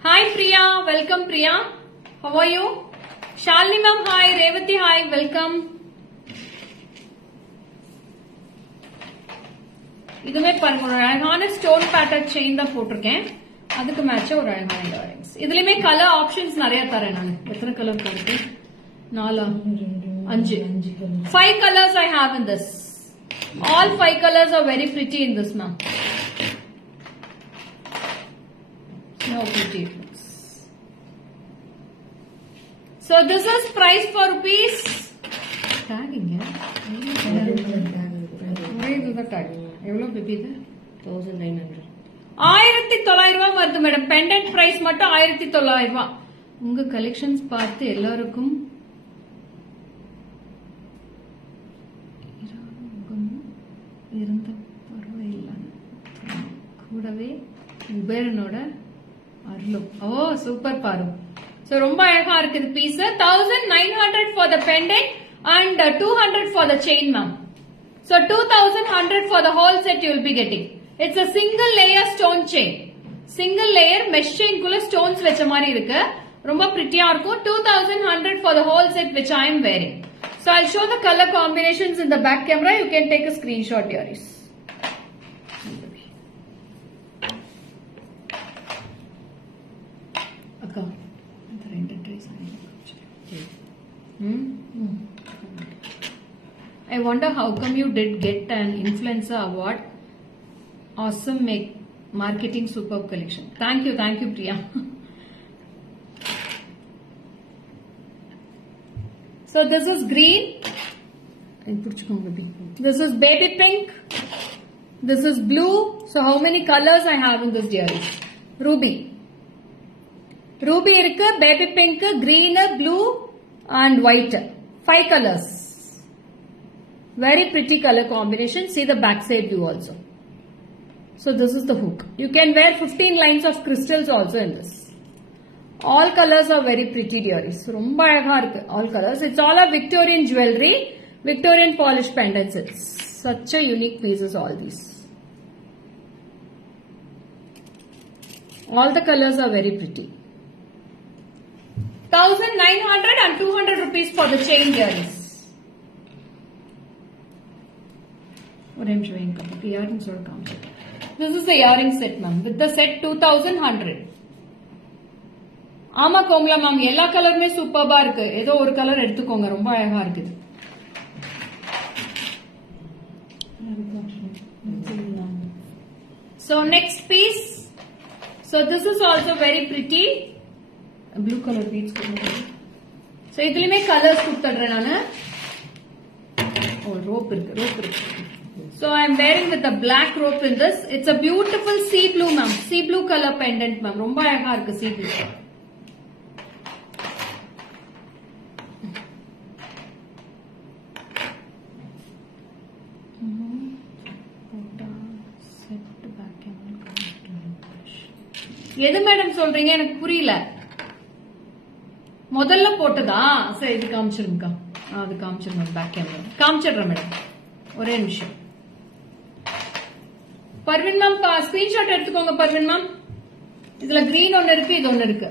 Hi Priya, வெல்கம் Priya. How are you? Shalini ma'am hi, Revathi hi, welcome. இதுவே பாருங்க, ஒரு அழகான ஸ்டோன் பேட்டர்ன் செயின் தான் போட்டிருக்கேன். அதுக்கு மேட்சா ஒரு அழகான இயரிங்ஸ். இதுலயுமே கலர் ஆப்ஷன்ஸ் நிறைய தரேன் நான். எத்தனை கலர் இருக்கு? 4, 5 5 colors I have in this. All 5 colors are very pretty in this ma'am. So pretty it looks. So this is price for rupees. Tagging yeah. எவ்வளவு பேபி இது? 1900. 1900 ரூபாய் வருது மேடம். பெண்டன்ட் பிரைஸ் மட்டும் 1900 ரூபாய். உங்க கலெக்ஷன்ஸ் பார்த்து எல்லாருக்கும் இருந்த பரவாயில்ல, கூடவே குபேரனோட அருளும். ஓ சூப்பர் பாரு. சோ ரொம்ப அழகா இருக்குது பீஸ். 1900 for the pendant and 200 for the chain ma'am. So 2100 for the whole set you will be getting. It's a single layer stone chain. Single layer mesh chain குள்ள stones வெச்ச மாதிரி இருக்கு. ரொம்ப பிரிட்டியா இருக்கும். 2100 for the whole set which I am wearing. So I'll show the color combinations in the back camera. You can take a screenshot here. Akka, the rented dress. I wonder how come you did get an influencer award. Awesome marketing superb collection. Thank you Priya. So this is green. This is baby pink. This is blue. So how many colors I have in this dearie? Ruby irukku, baby pink, green, blue and white. 5 colors. Very pretty color combination. See the back side view also. So this is the hook. You can wear 15 lines of crystals also in this. All colors are very pretty dearies. Romba alaga irukku. All colors. It's all a Victorian jewelry. Victorian polished pendants. It's such a unique pieces all these. All the colors are very pretty. 1900 and 200 rupees for the chain dearies. What I'm showing the earrings or come. This is the earring set ma'am. With the set 2100. ஆமா கோமலா மேம் எல்லா கலருமே சூப்பர்பா இருக்கு. ஏதோ ஒரு கலர் எடுத்துக்கோங்க, ரொம்ப அழகா இருக்குது. So next piece. So this is also very pretty. Blue color beads. So இதுலயுமே கலர்ஸ் கொடுத்துறேன் நானு. rope இருக்கு. So I am wearing with a black rope in this. It's a beautiful sea blue ma'am. Sea blue color pendant ma'am. ரொம்ப அழகா இருக்கு sea blue. எது மேடம் சொல்றீங்க எனக்கு புரியல. முதல்ல போட்டதா? சரி இது காமிச்சிருங்கக்கா. அது காமிச்சிருங்க பேக் கேமரா. காமிச்சிடுறேன் மேடம். ஒரே நிமிஷம். பர்வீன் மேம் ஸ்கிரீன்ஷாட் எடுத்துக்கோங்க பர்வீன் மேம். இதுல கிரீன் ஒன்னு இருக்கு, இது ஒன்னு இருக்கு.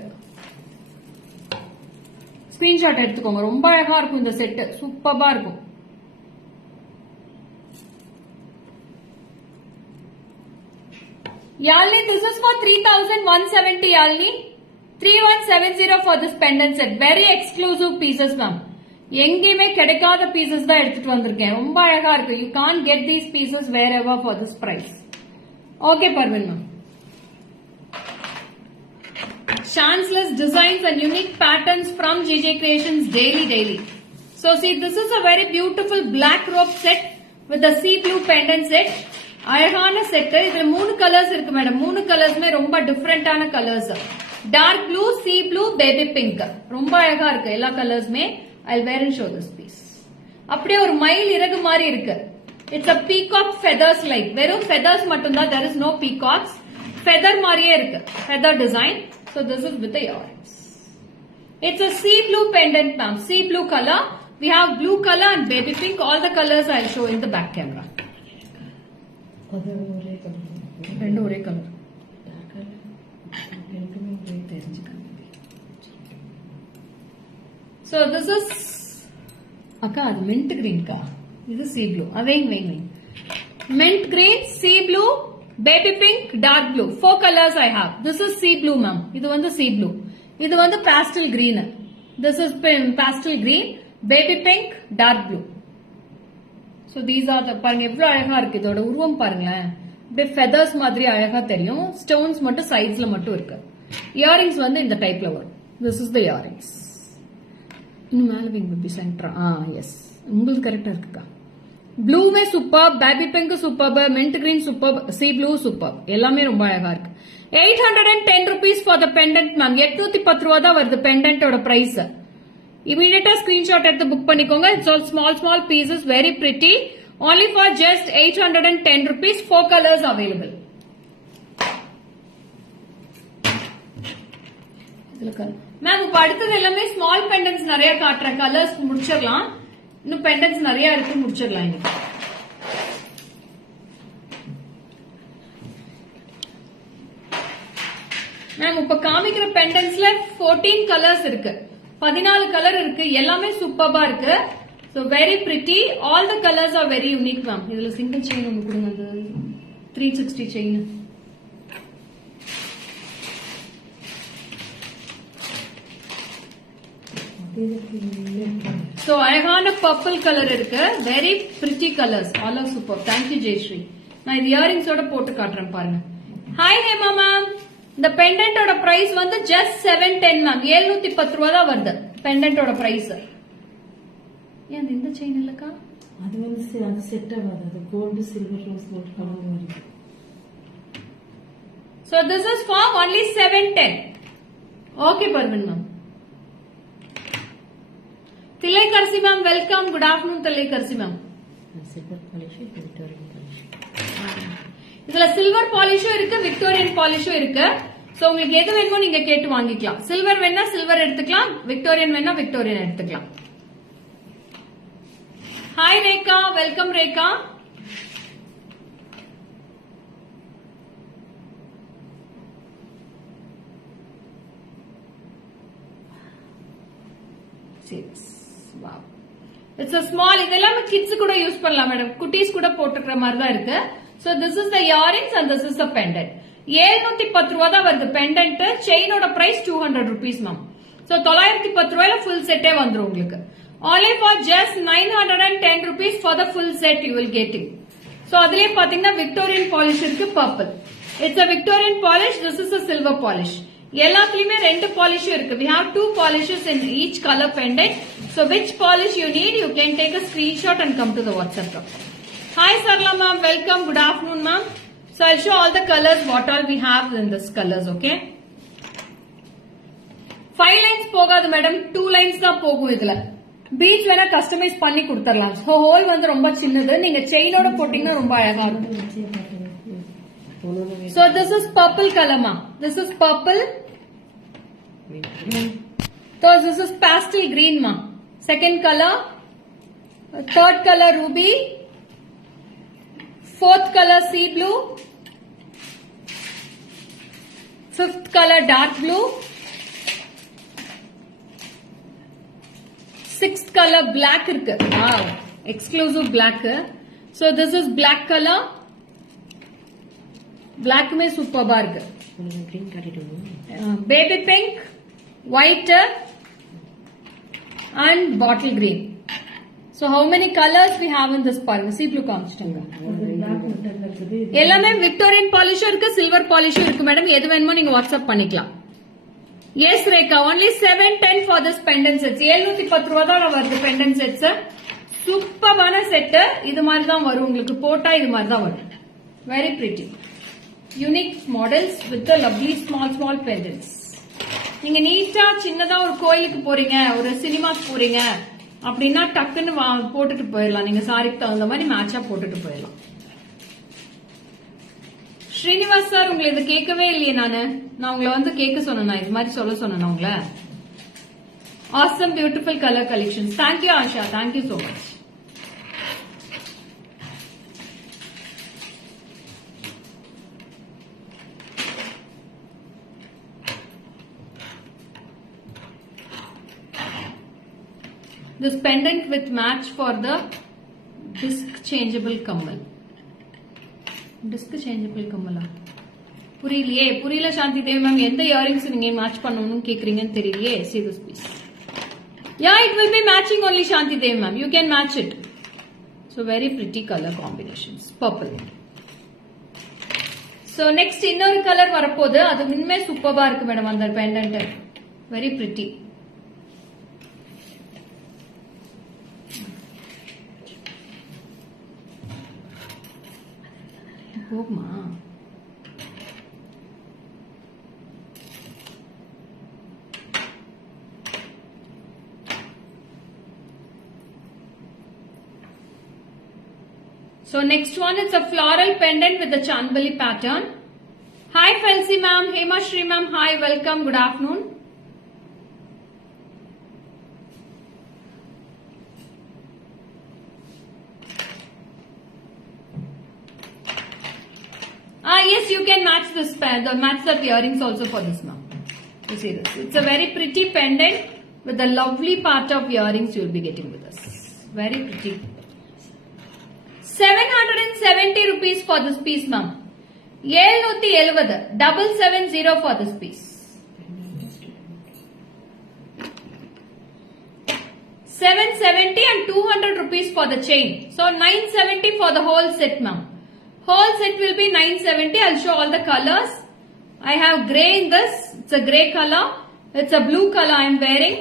ஸ்கிரீன்ஷாட் எடுத்துக்கோங்க. ரொம்ப அழகா இருக்கும் இந்த செட். சூப்பர்பா இருக்கும். Yalni, this is for 3170 Yalni. 3170 for this pendant set. Very exclusive pieces ma'am. எங்கேயுமே கிடைக்காத பீசஸ் தான் எடுத்துட்டு வந்திருக்கேன். ரொம்ப அழகா இருக்கு. You can't get these pieces wherever for this price. Okay Parveen ma'am. Chanceless designs and unique patterns from JJ Creations daily. So see, this is a very beautiful black rope set with a sea blue pendant set. அழகான set. இதுல 3 colours இருக்கு madam. 3 கலர்ஸ்மே ரொம்ப டிஃபரெண்டான colours. Dark blue, sea blue, baby pink. ரொம்ப அழகா இருக்கு எல்லா கலர்ஸ்மே. I'll wear and show this piece. அப்படியே ஒரு மயில் இறகு மாதிரி இருக்கு. It's a peacock feathers like. வெறும் feathers மட்டும் தான். There is no peacocks. Feather மாதிரியே இருக்கு. Feather design. So this is with the earrings. It's a sea blue pendant ma'am. Sea blue color. We have blue color and baby pink. All the colors I'll show in the back camera. ரெண்டு ஒரே colour. So this is அக்கா அது mint green கா. இது sea blue. வெயிங். Mint green, sea blue, baby pink, dark blue. 4 colors I have. This is sea blue ma'am. இது வந்து sea blue. இது வந்து pastel green. This is pastel green, baby pink, dark blue. So these are the பாருங்க எவ்வளவு அழகா இருக்கு. இதோட உருவம் பாருங்களேன். அப்படியே ஃபெதர்ஸ் மாதிரி அழகா தெரியும். ஸ்டோன்ஸ் மட்டும் சைட்ஸ்ல மட்டும் இருக்கு. இயரிங்ஸ் வந்து இந்த டைப்ல வரும். This is the earrings. இன்னும் மேல விங் பேபி சென்டர். எஸ் உங்களுக்கு கரெக்டா இருக்குக்கா. ப்ளூவே super, baby pink super, mint green super, sea blue super. எல்லாமே ரொம்ப அழகா இருக்கு. 810 rupees for the pendant ma'am. 810 ரூபா தான் வருது பெண்டன்டோட பிரைஸ். இமீடியட்டா ஸ்கிரீன்ஷாட் எடுத்து புக் பண்ணிக்கோங்க. It's all small pieces, very pretty. Only for just 810 rupees. 4 colors available. Ma'am இப்ப அடுத்தது எல்லாமே ஸ்மால் பெண்டன்ஸ் நிறைய காட்டுறேன். கலர்ஸ் முடிச்சிடலாம். இன்னும் பெண்டன்ஸ் நிறைய இருக்கு, முடிச்சிடலாம் இன்னைக்கு. மேம் இப்ப காமிக்கிற பெண்டன்ஸ்ல 14 கலர்ஸ் இருக்கு. 14 கலர் இருக்கு. எல்லாமே சூப்பர்பா இருக்கு. So very pretty. All the colors are very unique ma'am. இதுல சிங்கிள் செயின் ஒன்னு கொடுங்க. 360 செயின். So அழகான purple color இருக்கு. Very pretty colors. All are super. Thank you Jayashree. நான் இது earrings ஓட போட்டு காட்டுறேன் பாருங்க. Hi Hema ma'am. இந்த pendant ஓட price வந்து just 710 ma'am. 710 ரூபாய் தான் வருது. pendant ஓட price. ஏன் இந்த செயின் இல்லக்கா? அது வந்து அது செட் ஆகாது. அது gold silver rose gold colour வருது. So this is for only 710. Okay Parvin ma'am. Tilai Karsi ma'am, welcome. Good afternoon Tilai Karsi ma'am. Silver polish Victorian polish. இதுல சில்வர் பாலிஷும் இருக்கு, விக்டோரியன் பாலிஷும் இருக்கு. சோ உங்களுக்கு எது வேணுமோ நீங்க கேட்டு வாங்கிக்கலாம். சில்வர் வேணா சில்வர் எடுத்துக்கலாம், விக்டோரியன் வேணா விக்டோரியன் எடுத்துக்கலாம். ஹாய் ரேகா, வெல்கம் Rekha. Wow. It's a small, இதெல்லாம் கிட்ஸ் கூட யூஸ் பண்ணலாம் மேடம், குட்டீஸ் கூட போட்டுக்கிற மாதிரி தான் இருக்கு. So this is the earrings and this is the pendant. 710 ரூபாய் தான் வருது pendant. செயினோட பிரைஸ் 200 rupees மேம். So 910 ரூபாயில ஃபுல் செட்டே வந்துரும் உங்களுக்கு. Only for just 910 rupees for the full set you will get it. So அதுலயே பாத்தீங்கன்னா விக்டோரியன் பாலிஷ் இருக்கு, purple. It's a Victorian polish, this is a silver polish. எல்லாத்துலயுமே ரெண்டு பாலிஷ் இருக்கு. We have two polishes in each color pendant. So which polish you need, you can take a screenshot and come to the WhatsApp group. Hi Sarla ma'am, welcome. Good afternoon ma'am. So I'll show all the colors, what all we have in this colors, okay? 5 lines போகாது மேடம், 2 lines தான் போகும் இதுல. பீட்ஸ் வேணா கஸ்டமைஸ் பண்ணி கொடுத்துடலாம். So whole வந்து ரொம்ப சின்னது, நீங்க செயினோட போட்டீங்கன்னா ரொம்ப அழகா இருக்கும். So this is purple color ma. This is purple. So this is pastel green ma. Second color. Third color ruby. Fourth color sea blue. Fifth color dark blue. Sixth color black irukku. Wow. Exclusive black. So this is black color. Black में superb இருக்கு. Baby pink, white and bottle green. So how many colors we have in this பாருங்க. sea blue காமிச்சிட்டேங்க. எல்லாமே விக்டோரியன் பாலிஷும் இருக்கு, சில்வர் பாலிஷும் இருக்கு மேடம். எது வேணுமோ நீங்க வாட்ஸ்அப் பண்ணிக்கலாம். Yes Rekha, only 710 for this pendant sets. 710 ரூபாய் தான் வருது pendant sets. சூப்பரான செட். இது மாதிரி தான் வரும் உங்களுக்கு, போட்டா இது மாதிரி தான் வரும். Very pretty. Unique models with the lovely small pendants. நீங்க நீட்டா சின்னதா ஒரு கோயிலுக்கு போறீங்க, ஒரு சினிமாக்கு போறீங்க அப்படின்னா டக்குன்னு போட்டுட்டு போயிடலாம். நீங்க சாரிக்கு தகுந்த மாதிரி மேட்சா போட்டுட்டு போயிடலாம். ஸ்ரீனிவாஸ் சார், உங்களை இது கேட்கவே இல்லையே நான் உங்களை வந்து கேட்க சொன்னேன், இது மாதிரி சொல்ல சொன்னேன் உங்களை. Awesome beautiful color collections. Thank you Asha, thank you so much. This pendant with match for the disc changeable kammal. Disc changeable kammala. புரியல சாந்தி தேவி மேம், எந்த இயரிங்ஸ் நீங்க மேட்ச் பண்ணணும்னு கேக்குறீங்கன்னு தெரியலையே. See this piece. Yeah, it will be matching only Shanti Devi ma'am. You can match it. So very pretty color combinations. Purple. So next இன்னொரு கலர் வரப்போகுது, அது இன்னுமே சூப்பரா இருக்கு மேடம் அந்த pendant. Very pretty. போகுமா? So next one is a floral pendant with the Chandbali pattern. Hi Fancy ma'am, Hema Shri ma'am, hi, welcome, good afternoon. Yes, you can match this match the earrings also for this ma'am. You see this. It's a very pretty pendant with the lovely part of earrings you will be getting with us. Very pretty. 770 rupees for this piece ma'am. 770 770 for this piece. 770 and 200 rupees for the chain. So 970 for the whole set, ma'am. Whole set will be 970. I'll show all the colors. I have grey in this. It's a grey color. It's a blue color I am wearing.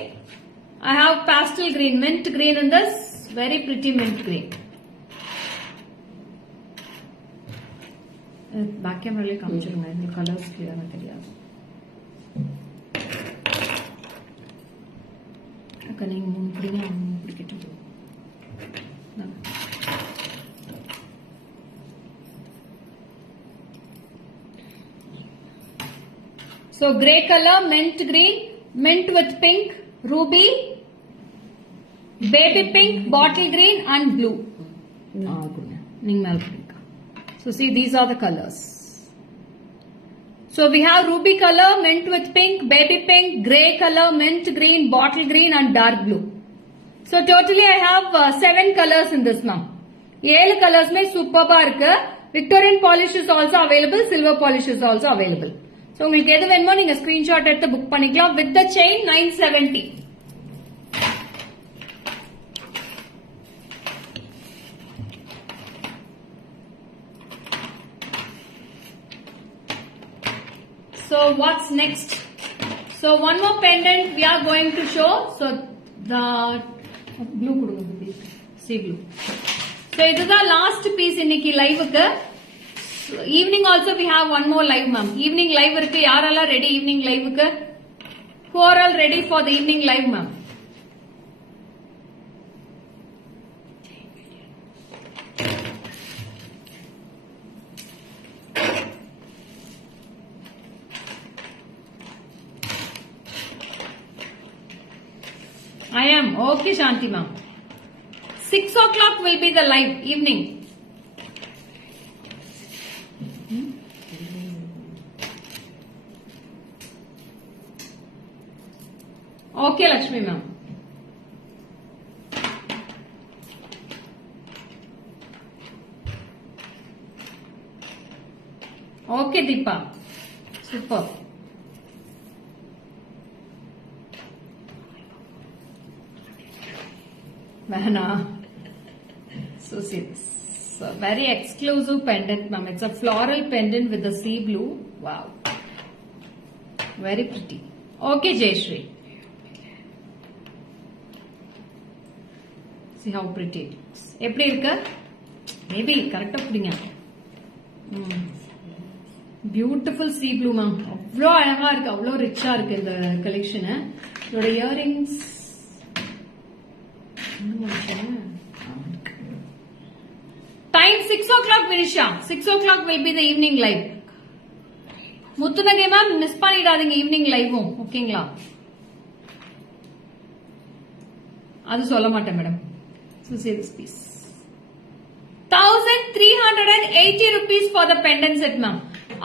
I have pastel green, mint green in this. Very pretty mint green. Back camera காமிச்சிருங்க இந்த கலர்ஸ் கிளியரா தெரியாது. அக்கா நீங்க முன்பிடிங்க பிடிக்கட்டும். So grey color, mint green, mint with pink, ruby, baby pink, bottle green and blue. So see, these are the colors. So we have ruby color, mint with pink, baby pink, grey color, mint green, bottle green and dark blue. So totally I have 7 colors in this now. 7 colors mein superb irukku. Victorian polish is also available, silver polish is also available. So உங்களுக்கு எது வேணுமோ நீங்க ஸ்கிரீன்ஷாட் எடுத்து புக் பண்ணிக்கலாம். With the chain 970. So what's next? So one more pendant we are going to show. So the blue கொடுங்க please. See blue. So this is the last piece இன்னைக்கு லைவுக்கு. Evening also we have one more live ma'am. Evening live இருக்கு. யாரெல்லாம் ready evening liveக்கு? Who are all ready for the evening live ma'am? I am. Okay, Shanti ma'am. 6 o'clock will be the live evening. Okay, Lakshmi ma'am. Okay, Deepa. Super. Vana. So see this. So very exclusive pendant, ma'am. It's a floral pendant with the sea blue. Wow. Very pretty. Okay, Jayashree. See how pretty it looks. எப்படி இருக்கு? Maybe கரெக்டா புடிங்க. Beautiful sea blue ma'am. அவ்வளோ அழகா இருக்கு, அவ்வளோ ரிச்சா இருக்கு இந்த கலெக்ஷன். இதோட earrings Time 6 o'clock, Vinisha. 6 o'clock will be the evening live. Muthunagai ma'am miss பண்ணிடாதீங்க ஈவினிங் லைவும். ஓகேங்களா? அது சொல்ல மாட்டேன் madam. So see this piece. 1380 rupees for the pendant set ma'am.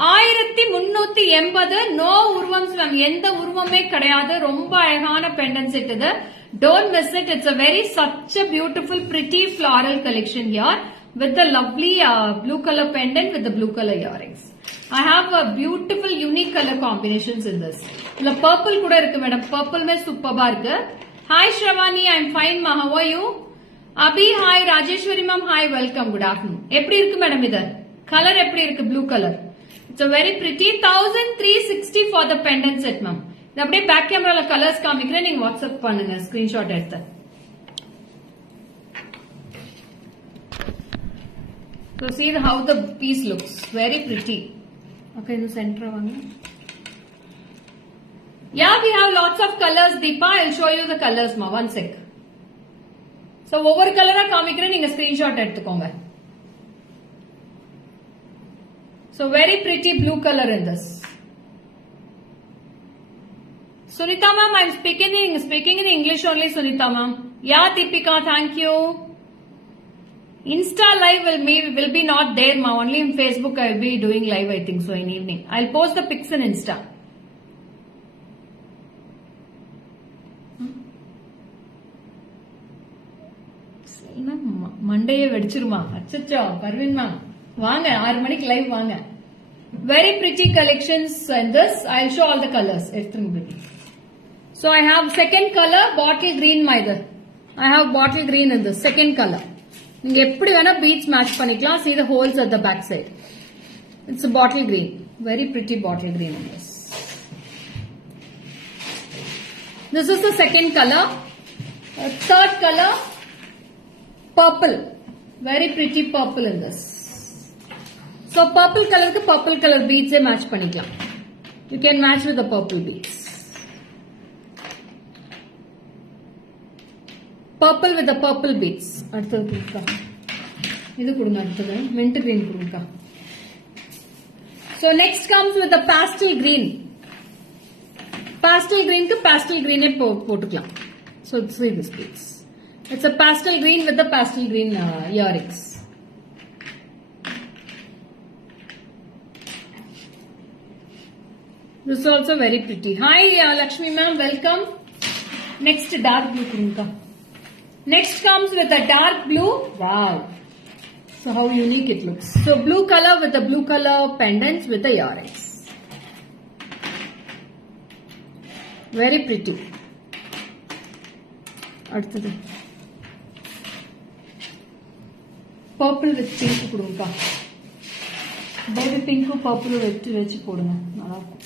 1380. No உருவம்ஸ் மேம். எந்த உருவமே கிடையாது. ரொம்ப அழகான pendant set இது. Don't miss it. It's a very such a beautiful pretty floral collection here with the lovely blue color pendant with the blue color earrings. I have a beautiful unique color combinations in this. The purple kuda irukku madam. Purple mein superb irukku. Hi Shravani, I'm fine ma. How are you? Abhi hi, Rajeshwari ma'am hi, welcome, good afternoon. Eppadi irukku madam idu? Color eppadi irukku? Blue color. It's a very pretty 1360 for the pendant set ma'am. இது அப்படியே பேக் கேமரால கலர்ஸ் காமிக்கிறேன், நீங்க வாட்ஸ்அப் பண்ணுங்க ஸ்கிரீன்ஷாட் எடுத்து. So see how the piece looks. Very pretty. Okay, in the center vaanga. Yeah, we have lots of colors, Deepa. I'll show you the colors ma. One sec. So ஒவ்வொரு கலரா காமிக்கிறேன், நீங்க ஸ்கிரீன்ஷாட் எடுத்துக்கோங்க. So very pretty blue color in this. Sunita ma'am, I'm speaking in English only, Sunita ma'am. Yeah, Deepika, thank you. Insta live will be not there ma. Only in Facebook I will be doing live, I think so, in evening. I'll post the pics in Insta. மண்டையே வெடிச்சிருமா? அச்சச்சோ, பர்வீன் மேம் வாங்க 6 மணிக்கு லைவ் வாங்க. Very pretty collections in this. I'll show all the colors. So I have second color bottle green, my dear. I have bottle green in this second color. நீங்க எப்படி வேணா beads match பண்ணிக்கலாம். See the holes at the back side. It's a bottle green. Very pretty bottle green in this. This is the second color. Third color, purple. Very pretty purple in this. So purple color ku purple color beads match பண்ணிக்கலாம். You can match with the purple beads. Purple with the purple beads. அடுத்தது கொடுக்கா. இது கொடுங்க அடுத்தது. mint green கொடுங்க. So next comes with the pastel green. Pastel green ku pastel green போட்டுக்கலாம். So see this beads. It's a pastel green with the pastel green earrings. This is also very pretty. Hi Lakshmi ma'am, welcome. Next dark blue kurunka. Next comes with a dark blue. Wow. So how unique it looks. So blue color with the blue color pendants with the earrings. Very pretty. அடுத்தது purple with pink கொடுங்கப்பா. baby pink purple வச்சு போடுங்க நல்லா இருக்கும்.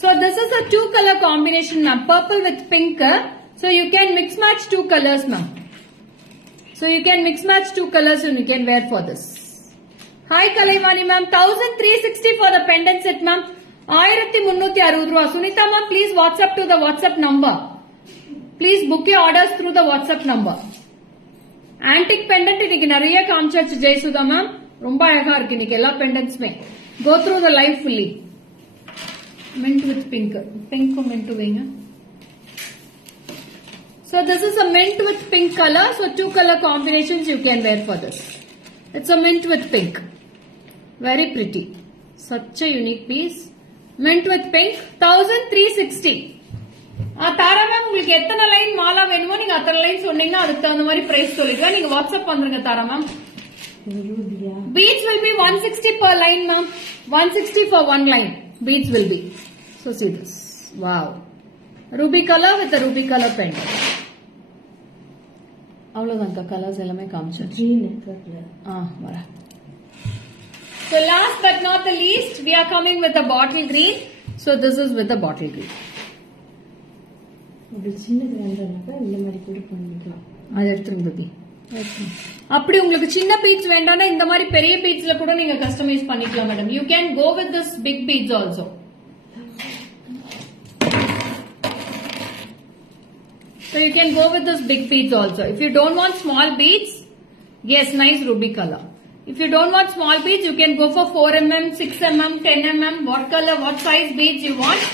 So this is a two color combination ma'am. Purple with pink. So you can mix match two colors ma'am. So you can mix match two colors and you can wear for this. Hi Kalaivani ma'am. 1360 for the pendant set ma'am. 1360 ரூபாய். Sunita ma'am, please WhatsApp to the WhatsApp number. Please book your orders through the WhatsApp number. Antique pendant இன்னைக்கு நிறைய காமிச்சாச்சு ஜெயசுதா மேம். ரொம்ப அழகா இருக்கு இன்னைக்கு எல்லா பெண்டன்ட்ஸ்மே. Go through the live fully. Mint with pink. Pink mint வைங்க. So this is a mint with pink color. So two color combinations you can wear for this. It's a mint with pink. Very pretty. Such a unique piece. Mint with pink. 1360. Tara ma'am உங்களுக்கு எத்தனை லைன் மாலா வேணுமோ நீங்க அத்தனை லைன் சொன்னீங்கன்னா அதுக்கு தகுந்த மாதிரி பிரைஸ் சொல்லிடுவேன். நீங்க வாட்ஸ்அப் பண்றீங்க தாரா ma'am. Beads will be 160 per line ma'am. 160 for one line. Beads will be. So see this. Wow. Ruby color with the ruby color pendant. அவ்வளவுதான்க்கா கலர்ஸ் எல்லாமே காமிச்சாச்சு. வர. So last but not the least, we are coming with a bottle green. So this is with the bottle green. சின்னது வேண்டாம்னாக்கா இந்த மாதிரி கூட பண்ணிக்கலாம். அது எடுத்துருங்க பேபி. அப்படி உங்களுக்கு சின்ன பீட்ஸ் வேண்டாம்னா இந்த மாதிரி பெரிய பீட்ஸ்ல கூட நீங்க கஸ்டமைஸ் பண்ணிக்கலாம் madam. You can go with this big beads also. So you can go with this big beads also. If you don't want small beads, yes, nice ruby color. If you don't want small beads, you can go for 4mm, 6mm, 10mm, what color, what size beads you want.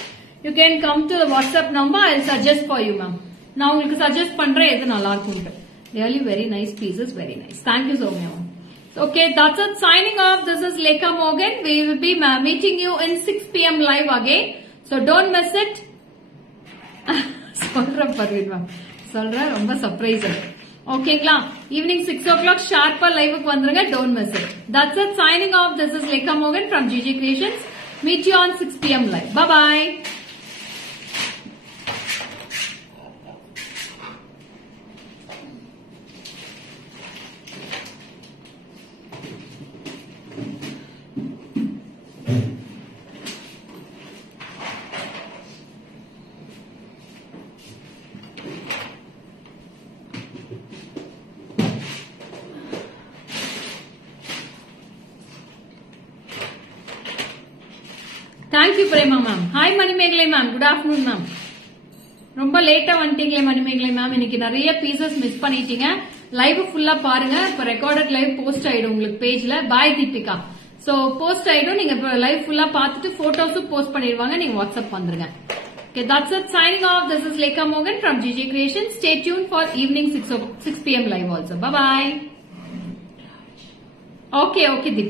You can come to the WhatsApp number. I'll suggest for you, ma'am. Now, உங்களுக்கு suggest பண்றேன் எது நல்லா இருக்கும்னு. Really very nice pieces, very nice. Thank you so much. Okay, that's it. Signing off. This is Lekha Morgan. We will be meeting you in 6 p.m. live again. So don't miss it. சொல்றேன் பர்வீன் மேம். சொல்றேன் ரொம்ப சர்ப்ரைஸ். ஓகேங்களா? ஈவினிங் 6 o'clock ஷார்ப்பா லைவுக்கு வந்துருங்க. Don't miss it. That's it. Signing off. This is Lekha Morgan from GG Creations. Meet you on 6 p.m. live. Bye bye. Thank you Prema ma'am. Hi Manimegalai ma'am. Good afternoon ma'am. ரொம்ப லேட்டா வந்துட்டீங்களே மணிமேகலை மேம். இன்னைக்கு நிறைய pieces miss பண்ணிட்டீங்க. லைவ் ஃபுல்லா பாருங்க. இப்ப recorded live post ஆயிடும் உங்களுக்கு பேஜ்ல. பாய் தீபிகா. சோ போஸ்ட் ஆயிடும். நீங்க லைவ் ஃபுல்லா பார்த்துட்டு போட்டோஸும் போஸ்ட் பண்ணிடுவாங்க. நீங்க வாட்ஸ்அப் வந்துருங்க. Okay, that's it. Signing off. This is Lekha Morgan from GG Creations. Stay tuned for evening 6 p.m. live also. Bye bye. Okay, Deep.